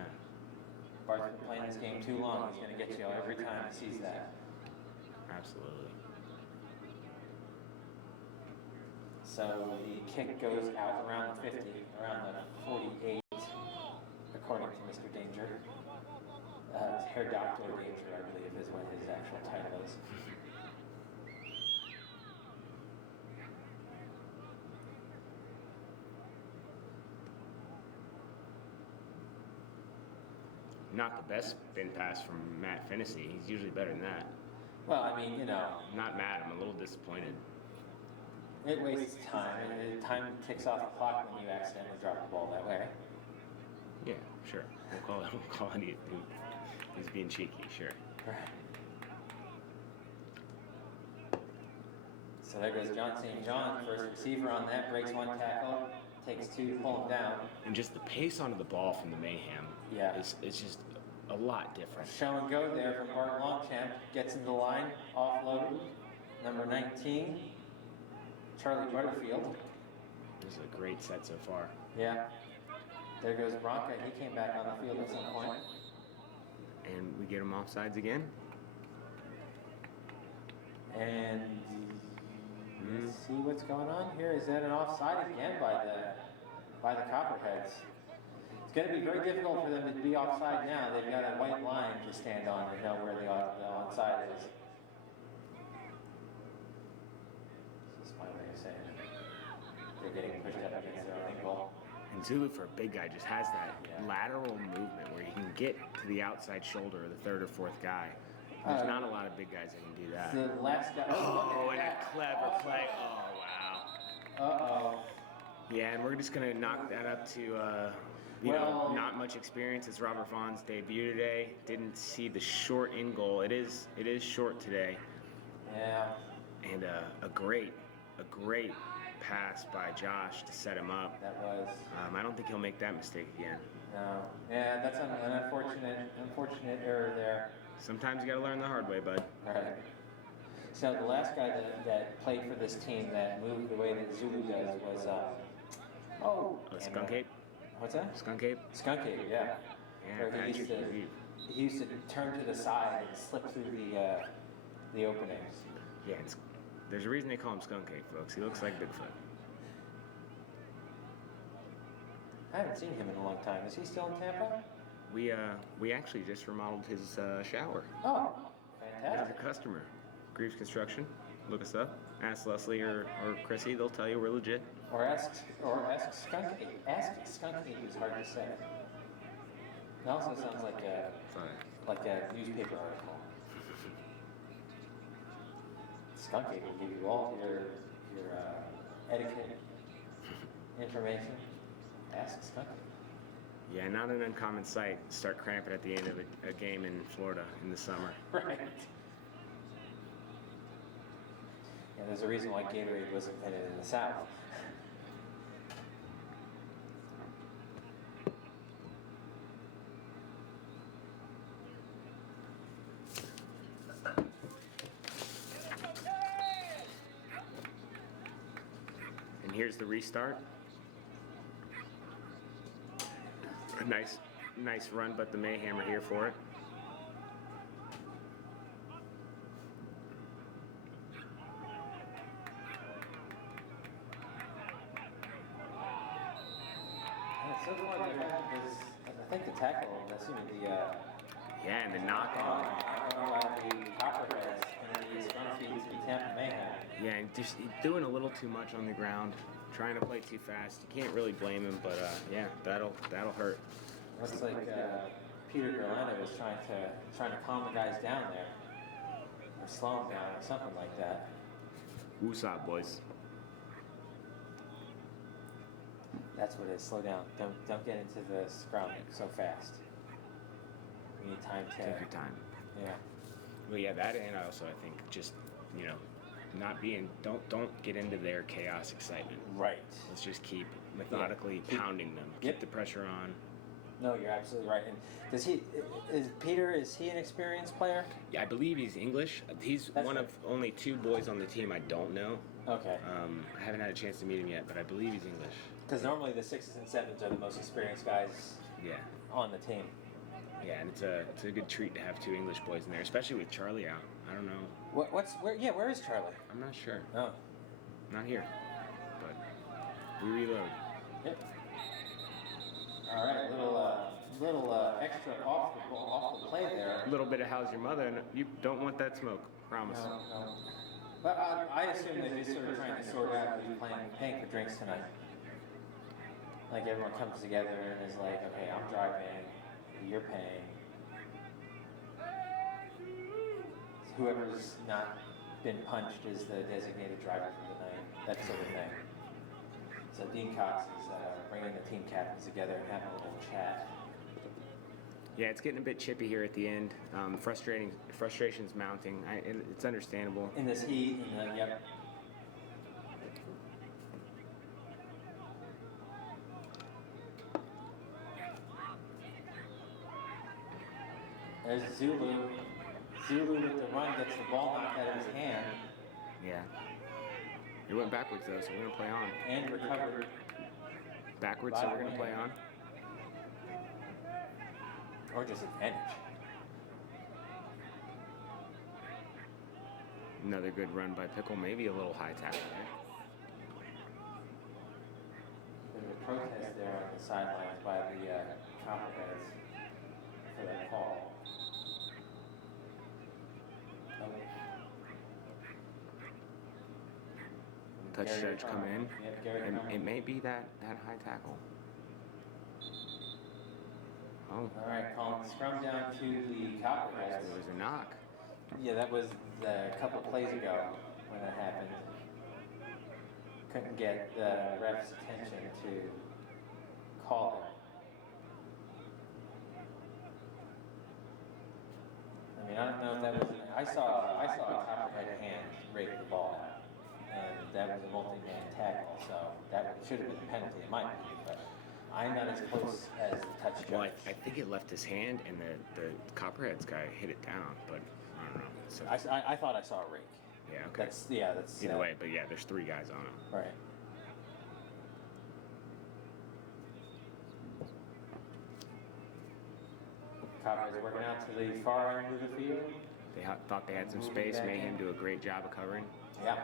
Bart's been playing this game too long. He's going to get you every time he sees that. Absolutely. So the kick goes out around the 50, around the 48, according to Mr. Danger. Hair Doctor Danger, I believe, is what his actual title is. Not the best spin pass from Matt Finnessy. He's usually better than that. Well, I mean, I'm not mad. I'm a little disappointed. it wastes time, and time ticks off the clock when you accidentally drop the ball that way. Yeah, sure. We'll call it. He's being cheeky, sure. Right. So there goes John St. John, first receiver on that, breaks one tackle, takes two, pull him down. And just the pace onto the ball from the Mayhem is just a lot different. Show and go there from Bart Longchamp, gets into the line, offloaded. Number 19, Charlie Butterfield. This is a great set so far. Yeah. There goes Bronca, he came back on the field at some point. And we get him offsides again. And let's see what's going on here. Is that an offside again by the Copperheads? It's going to be very difficult for them to be offside now. They've got a white line to stand on to know where the onside is. This is my way of saying it. They're getting pushed up against their own goal. And Zulu, for a big guy, just has that lateral movement where he can get to the outside shoulder of the third or fourth guy. There's not a lot of big guys that can do that. The last guy. Oh, and a clever play. Oh, wow. Uh-oh. Yeah, and we're just going to knock that up to, not much experience. It's Robert Vaughn's debut today. Didn't see the short in goal. It is short today. Yeah. And a great pass by Josh to set him up. That was. I don't think he'll make that mistake again. No. Yeah, that's an unfortunate error there. Sometimes you got to learn the hard way, bud. Right. So the last guy that played for this team that moved the way that Zulu does was Skunk Ape. What's that? Skunk Ape. Skunk Ape, yeah. Yeah, Where Patrick Reeve. he used to turn to the side and slip through the openings. Yeah, there's a reason they call him Skunk Ape, folks. He looks like Bigfoot. I haven't seen him in a long time. Is he still in Tampa? We actually just remodeled his shower. Oh, As fantastic. a customer. Greaves Construction. Look us up. Ask Leslie or Chrissy. They'll tell you we're legit. Or ask Skunk Ape. Ask Skunk Ape is hard to say. It also sounds like a newspaper article. Skunk Ape will give you all your etiquette information. Ask Skunk Ape. Yeah, not an uncommon sight. Start cramping at the end of a game in Florida in the summer. Right. Yeah, there's a reason why Gatorade was invented in the South. And here's the restart. A nice run, but the Mayhem are here for it. So far, I think the tackle, assuming the Yeah, and the knock on. the Copperheads and the scrum feeds the Tampa Mayhem. Yeah, and just doing a little too much on the ground, trying to play too fast. You can't really blame him, but yeah, that'll hurt. Looks like Peter Carolina was trying to calm the guys down there, or slow them down, or something like that. Woosah, boys. That's what it is. Slow down. Don't get into the scrum so fast. We need time to. Take your time. Yeah. Well, yeah, that, and also I think just not being don't get into their chaos excitement. Right. Let's just keep methodically pounding them. Yep. Keep the pressure on. No, you're absolutely right. And is Peter an experienced player? Yeah, I believe he's English. He's That's one right. of only 2 boys on the team I don't know. Okay. I haven't had a chance to meet him yet, but I believe he's English. Because normally the 6s and 7s are the most experienced guys Yeah. on the team. Yeah, and it's a good treat to have 2 English boys in there, especially with Charlie out. I don't know. Where is Charlie? I'm not sure. Oh. Not here. But we reload. Yep. All right, little extra off the play there. A little bit of how's your mother, and you don't want that smoke. Promise. No. But I assume they're just sort of trying to sort out who's paying for drinks tonight. Like everyone comes together and is like, okay, I'm driving, you're paying. whoever's not been punched is the designated driver for the night, that sort of thing. So Dean Cox is bringing the team captains together and having a little chat. Yeah, it's getting a bit chippy here at the end. Frustration's mounting. It's understandable. In this heat, yep. There's Zulu. Zulu with the run gets the ball knocked out of his hand. Yeah. It went backwards though, so we're gonna play on. And recovered. Backwards, so we're gonna play on. Or just advantage. Another good run by Pickle, maybe a little high tackle there. There was a protest there on the sidelines by the Copperheads for that call. Touch judge come in. Yep, Gary And Carmen. it may be that high tackle. Oh, All right, calling scrum down to the Copperheads. there was a knock. Yeah, that was a couple plays ago when that happened. Couldn't get the ref's attention to call it. I mean, I don't know if that was. I saw a Copperhead hand rake the ball out, and that was a multi-man tackle, so that should have been a penalty in my opinion. But I'm not as close as the touch judge. Well, I think it left his hand, and the Copperheads guy hit it down, but I don't know. So, I thought I saw a rake. yeah, okay. That's Either way, but yeah, there's 3 guys on him. Right. Copperheads working out to the far end of the field. They thought they had some space. Mayhem do a great job of covering. Yeah.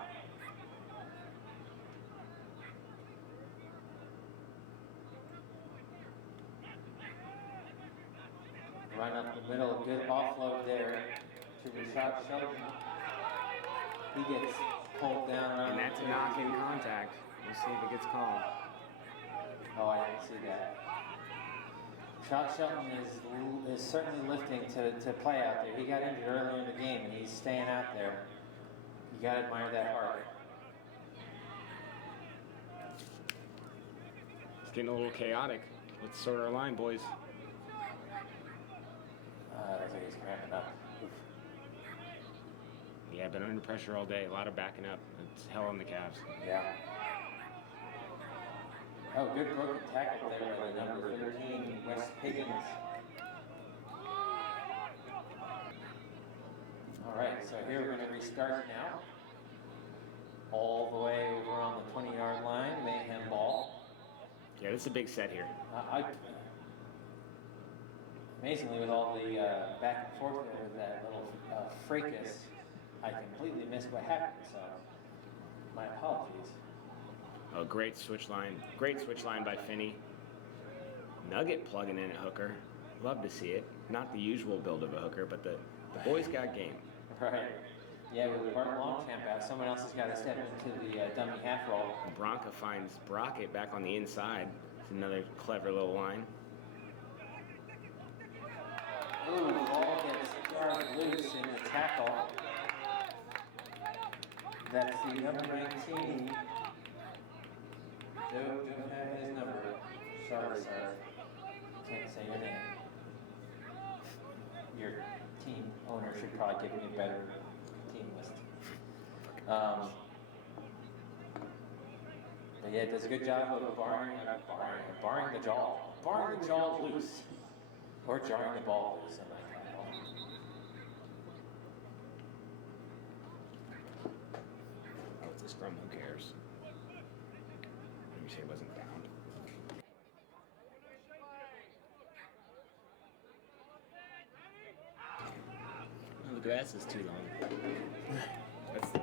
Run up the middle, good offload there to Rashad Shelton. He gets pulled down. And that's a knock in contact. We'll see if it gets called. Oh, I didn't see that. Rashad Shelton is certainly lifting to play out there. He got injured earlier in the game and he's staying out there. You gotta admire that heart. It's getting a little chaotic. Let's sort our line, boys. Looks like he's cramping up. Yeah, been under pressure all day. A lot of backing up. It's hell on the calves. Yeah. Oh, good broken tackle there by the number 13, West Higgins. All right, so here we're going to restart now. All the way over on the 20-yard line, Mayhem ball. Yeah, this is a big set here. Amazingly, with all the back and forth there with that little fracas, I completely missed what happened, so my apologies. Oh, great switch line. Great switch line by Finney. Nugget plugging in at hooker. Love to see it. Not the usual build of a hooker, but the boys got game. Right. Yeah, with Bart Longchamp out, someone else has got to step into the dummy half roll. Bronca finds Brockett back on the inside. It's another clever little line. Ooh, the ball gets jarred loose in the tackle. That's the number 19. Don't have his number. Sorry, sir. Can't say your name. Your team owner should probably give me a better team list. But yeah, it does a good job of barring the jaw loose. Or jarring the ball loose in that tackle. Oh, it's a scrum, who cares? Let me say it wasn't bound. Oh, the grass is too long. That's the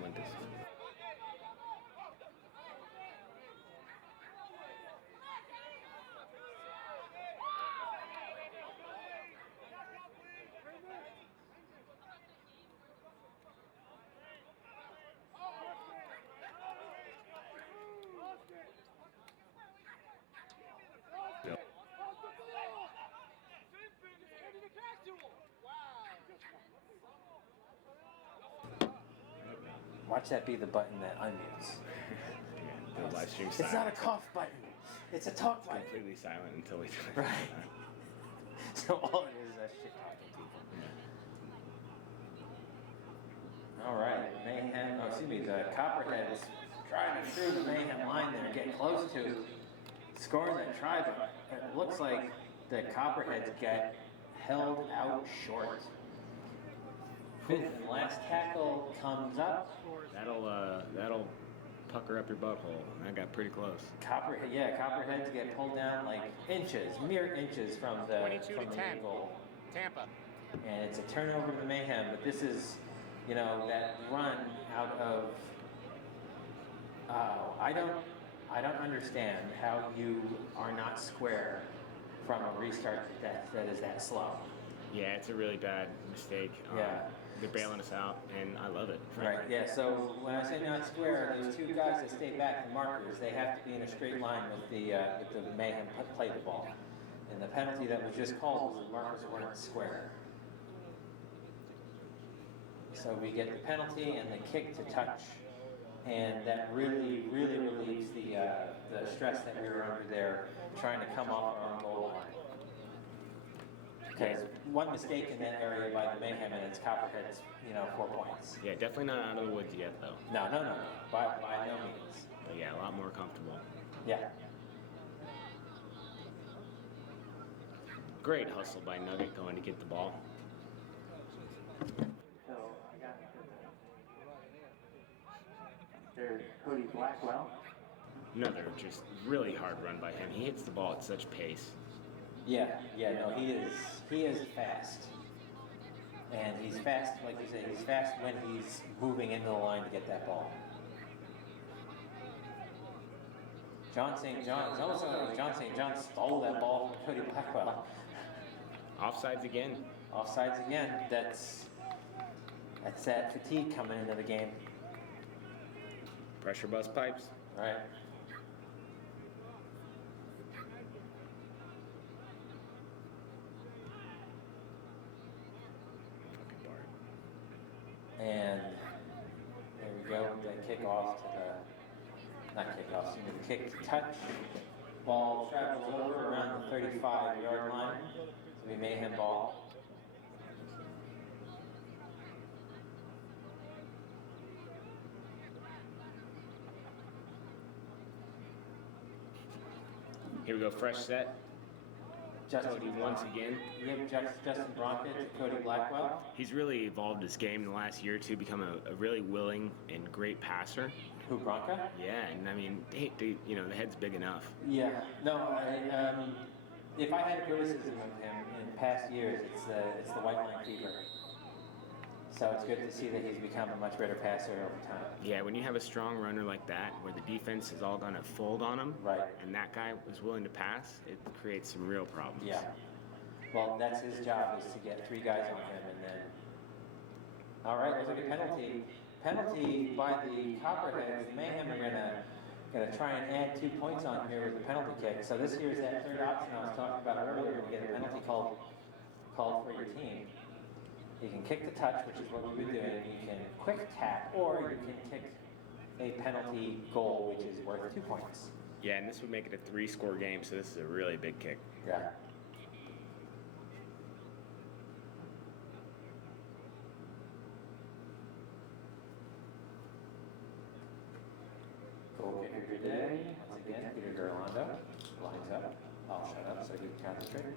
Olympus. Watch that be the button that unmutes. The live stream It's not a cough button. It's a talk button. completely silent until we do it. Right. So all it is that shit talking people. All right, Mayhem. Oh, excuse me. The Copperheads driving through the Mayhem line there, getting close to scoring that try, but it looks like the Copperheads get held out short. Fifth and last tackle comes up. That'll pucker up your butthole. That got pretty close. Copperheads get pulled down like inches, mere inches from the 22 to from the 10. goal. Tampa. And it's a turnover to the Mayhem, but this is, that run out of. I don't understand how you are not square from a restart that is that slow. Yeah, it's a really bad mistake. Yeah. They're bailing us out, and I love it. Right, yeah, so when I say not square, those two guys that stay back, the markers, they have to be in a straight line with the Mayhem play the ball. And the penalty that was just called was the markers weren't square. So we get the penalty and the kick to touch, and that really, really relieves the stress that we were under there, trying to come off our own goal line. Because one mistake in that area by the Mayhem and it's Copperheads, 4 points. Yeah, definitely not out of the woods yet, though. No, by no means. But yeah, a lot more comfortable. Yeah. Great hustle by Nugget going to get the ball. So I got there's Cody Blackwell. Another just really hard run by him. He hits the ball at such pace. Yeah, no, he is fast. And he's fast, like you said, he's fast when he's moving into the line to get that ball. John St. John, it's almost like John St. John stole that ball from Cody Blackwell. Offsides again. Offsides again, that's that fatigue coming into the game. Pressure bust pipes. Right. And there we go, the kickoff to the kick to touch. Ball travels over around the 35-yard line. So we Mayhem ball. Here we go, fresh set. Cody once again. Justin Bronkett to Cody Blackwell. He's really evolved his game in the last year or two, become a really willing and great passer. Who, Bronca? Yeah, and I mean, the head's big enough. Yeah. No, if I had criticism of him in past years, it's the white line fever. So it's good to see that he's become a much better passer over time. Yeah, when you have a strong runner like that, where the defense is all going to fold on him, Right. and that guy was willing to pass, it creates some real problems. Yeah. Well, that's his job, is to get 3 guys on him, and then. All right, looks like a penalty. Penalty by the Copperheads. The Mayhem are gonna try and add 2 points on here with the penalty kick. So this here is that third option I was talking about earlier. When you get a penalty called for your team. You can kick the touch, which is what we've been doing. You can quick tap, or you can kick a penalty goal, which is worth 2 points. Yeah, and this would make it a 3-score game, so this is a really big kick. Yeah. Goal kicker today, once again, Peter Gerlando lines up. I'll shut up so he can concentrate.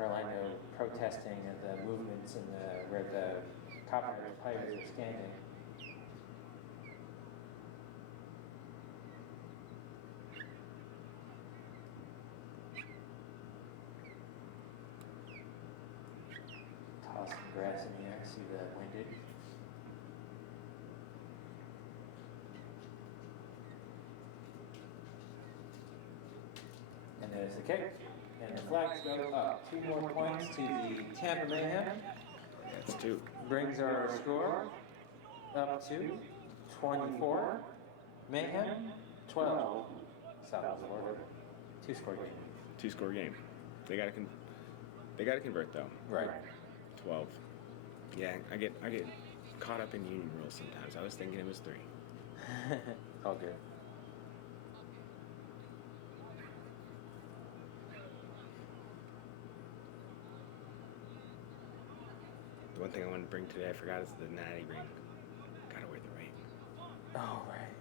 Orlando protesting at the movements in where the Copperhead players are standing. Toss some grass in the air, see the windage. And there's the kick. And the flags go up. 2 more points to the Tampa Mayhem. That's 2. Brings our score up to 24 Mayhem, 12. Southwest Florida, 2-score game. 2-score game. They gotta convert though. Right. 12. Yeah, I get caught up in union rules sometimes. I was thinking it was 3. All good. The one thing I wanted to bring today, I forgot, is the natty ring. Gotta wear the ring. Oh, right.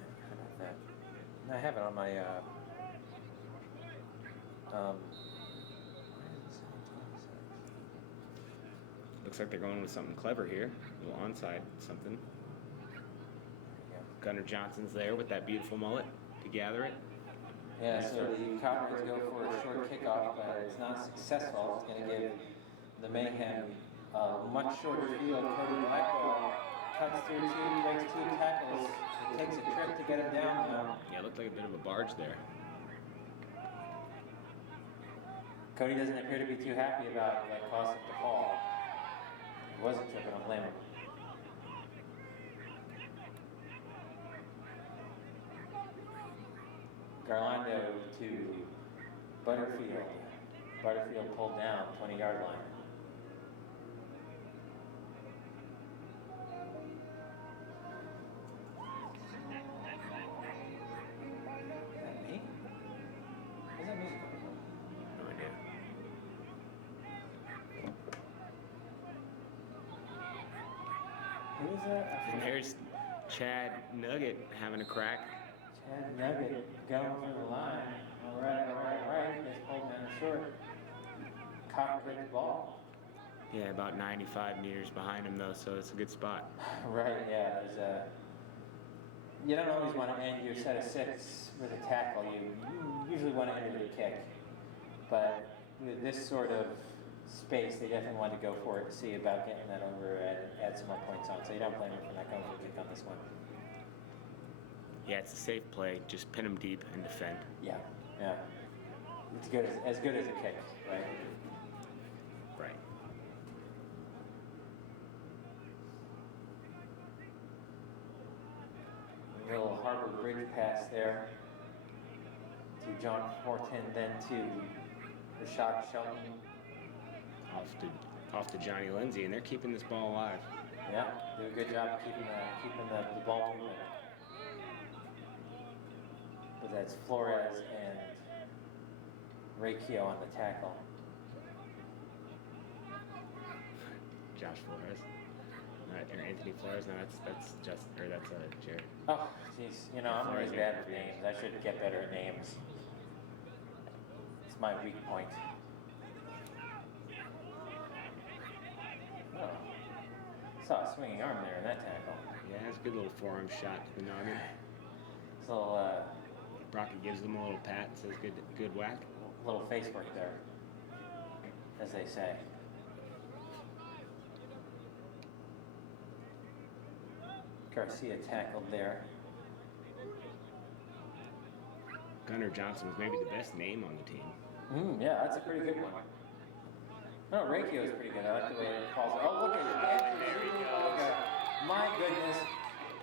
Yeah, I forgot about that. I have it on my, Looks like they're going with something clever here. A little onside something. Gunnar Johnson's there with that beautiful mullet to gather it. Yeah, so the Copperheads go for a short kickoff, but it's not successful. It's going to give the Mayhem a much shorter field. Cody Blackwell cuts through 2, breaks 2 tackles. It takes a trip to get him down now. Yeah, it looked like a bit of a barge there. Cody doesn't appear to be too happy about what caused him to fall. He wasn't tripping, I don't blame him. Garlando to Butterfield. Butterfield pulled down, 20-yard line. Is that me? Where's that music coming from? No idea. Who is that? And there's Chad Nugget having a crack. Chad Nugget going for the line. All right. Just pulled down short. Copperheads ball. Yeah, about 95 meters behind him though, so it's a good spot. Right, yeah. There's a. You don't always want to end your set of 6 with a tackle. You usually want to end it with a kick. But with this sort of space, they definitely want to go for it to see about getting that over and add some more points on. So you don't blame them for not going for a kick on this one. Yeah, it's a safe play. Just pin him deep and defend. Yeah. It's good as good as a kick, right? Right. A little Harbor Bridge pass there to John Horton, then to Rashad Shelton. Off to Johnny Lindsay, and they're keeping this ball alive. Yeah, do a good job of keeping the ball moving. But that's Flores and Ray Keogh on the tackle. Josh Flores. Or Anthony Flores. No, that's Jared. Oh, jeez. You know, I'm really bad with names. I should get better at names. It's my weak point. Oh. Saw a swinging arm there in that tackle. Yeah, that's a good little forearm shot to the noggin. It's a little, Brocky gives them a little pat, says good whack. little face work there, as they say. Garcia tackled there. Gunnar Johnson was maybe the best name on the team. Yeah, that's a pretty good one. No, Reikio is pretty good. I like the way it calls it. Oh, look at it. My goodness.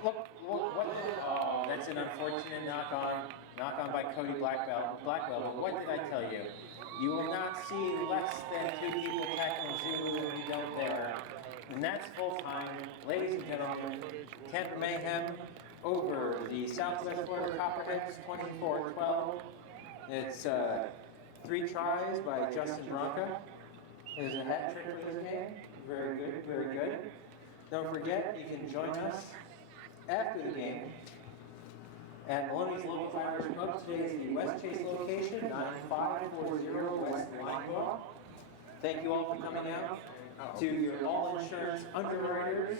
Look, what? Oh, that's an unfortunate knock on by Cody Blackwell. But what did I tell you? You will not see less than 2 people tackling Zulu when you don't there. And that's full time. Ladies and gentlemen, Tampa Mayhem over the Southwest Florida Copperheads 24-12. It's 3 tries by Justin Bronca. There's a hat trick for this game. Very good, very good. Don't forget, you can join us after the game at Maloney's Local Irish Pub. Today is the West Chase location, 9540 West Lineborough. Thank you all for coming out to your all insurance underwriters.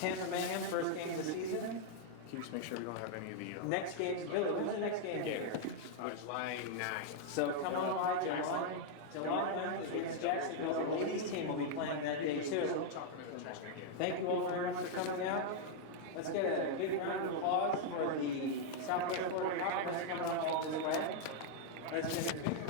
Tampa Mayhem, first game of the season. Can you just make sure we don't have any of the... Next game's Billy. When's the next game here? July 9th. So come on by July 9th against Jacksonville. The ladies team will be playing that day too. Thank you all very much for coming out. Let's get a big round of applause for the Southwest Florida Copperheads coming out all this way. Let's get a big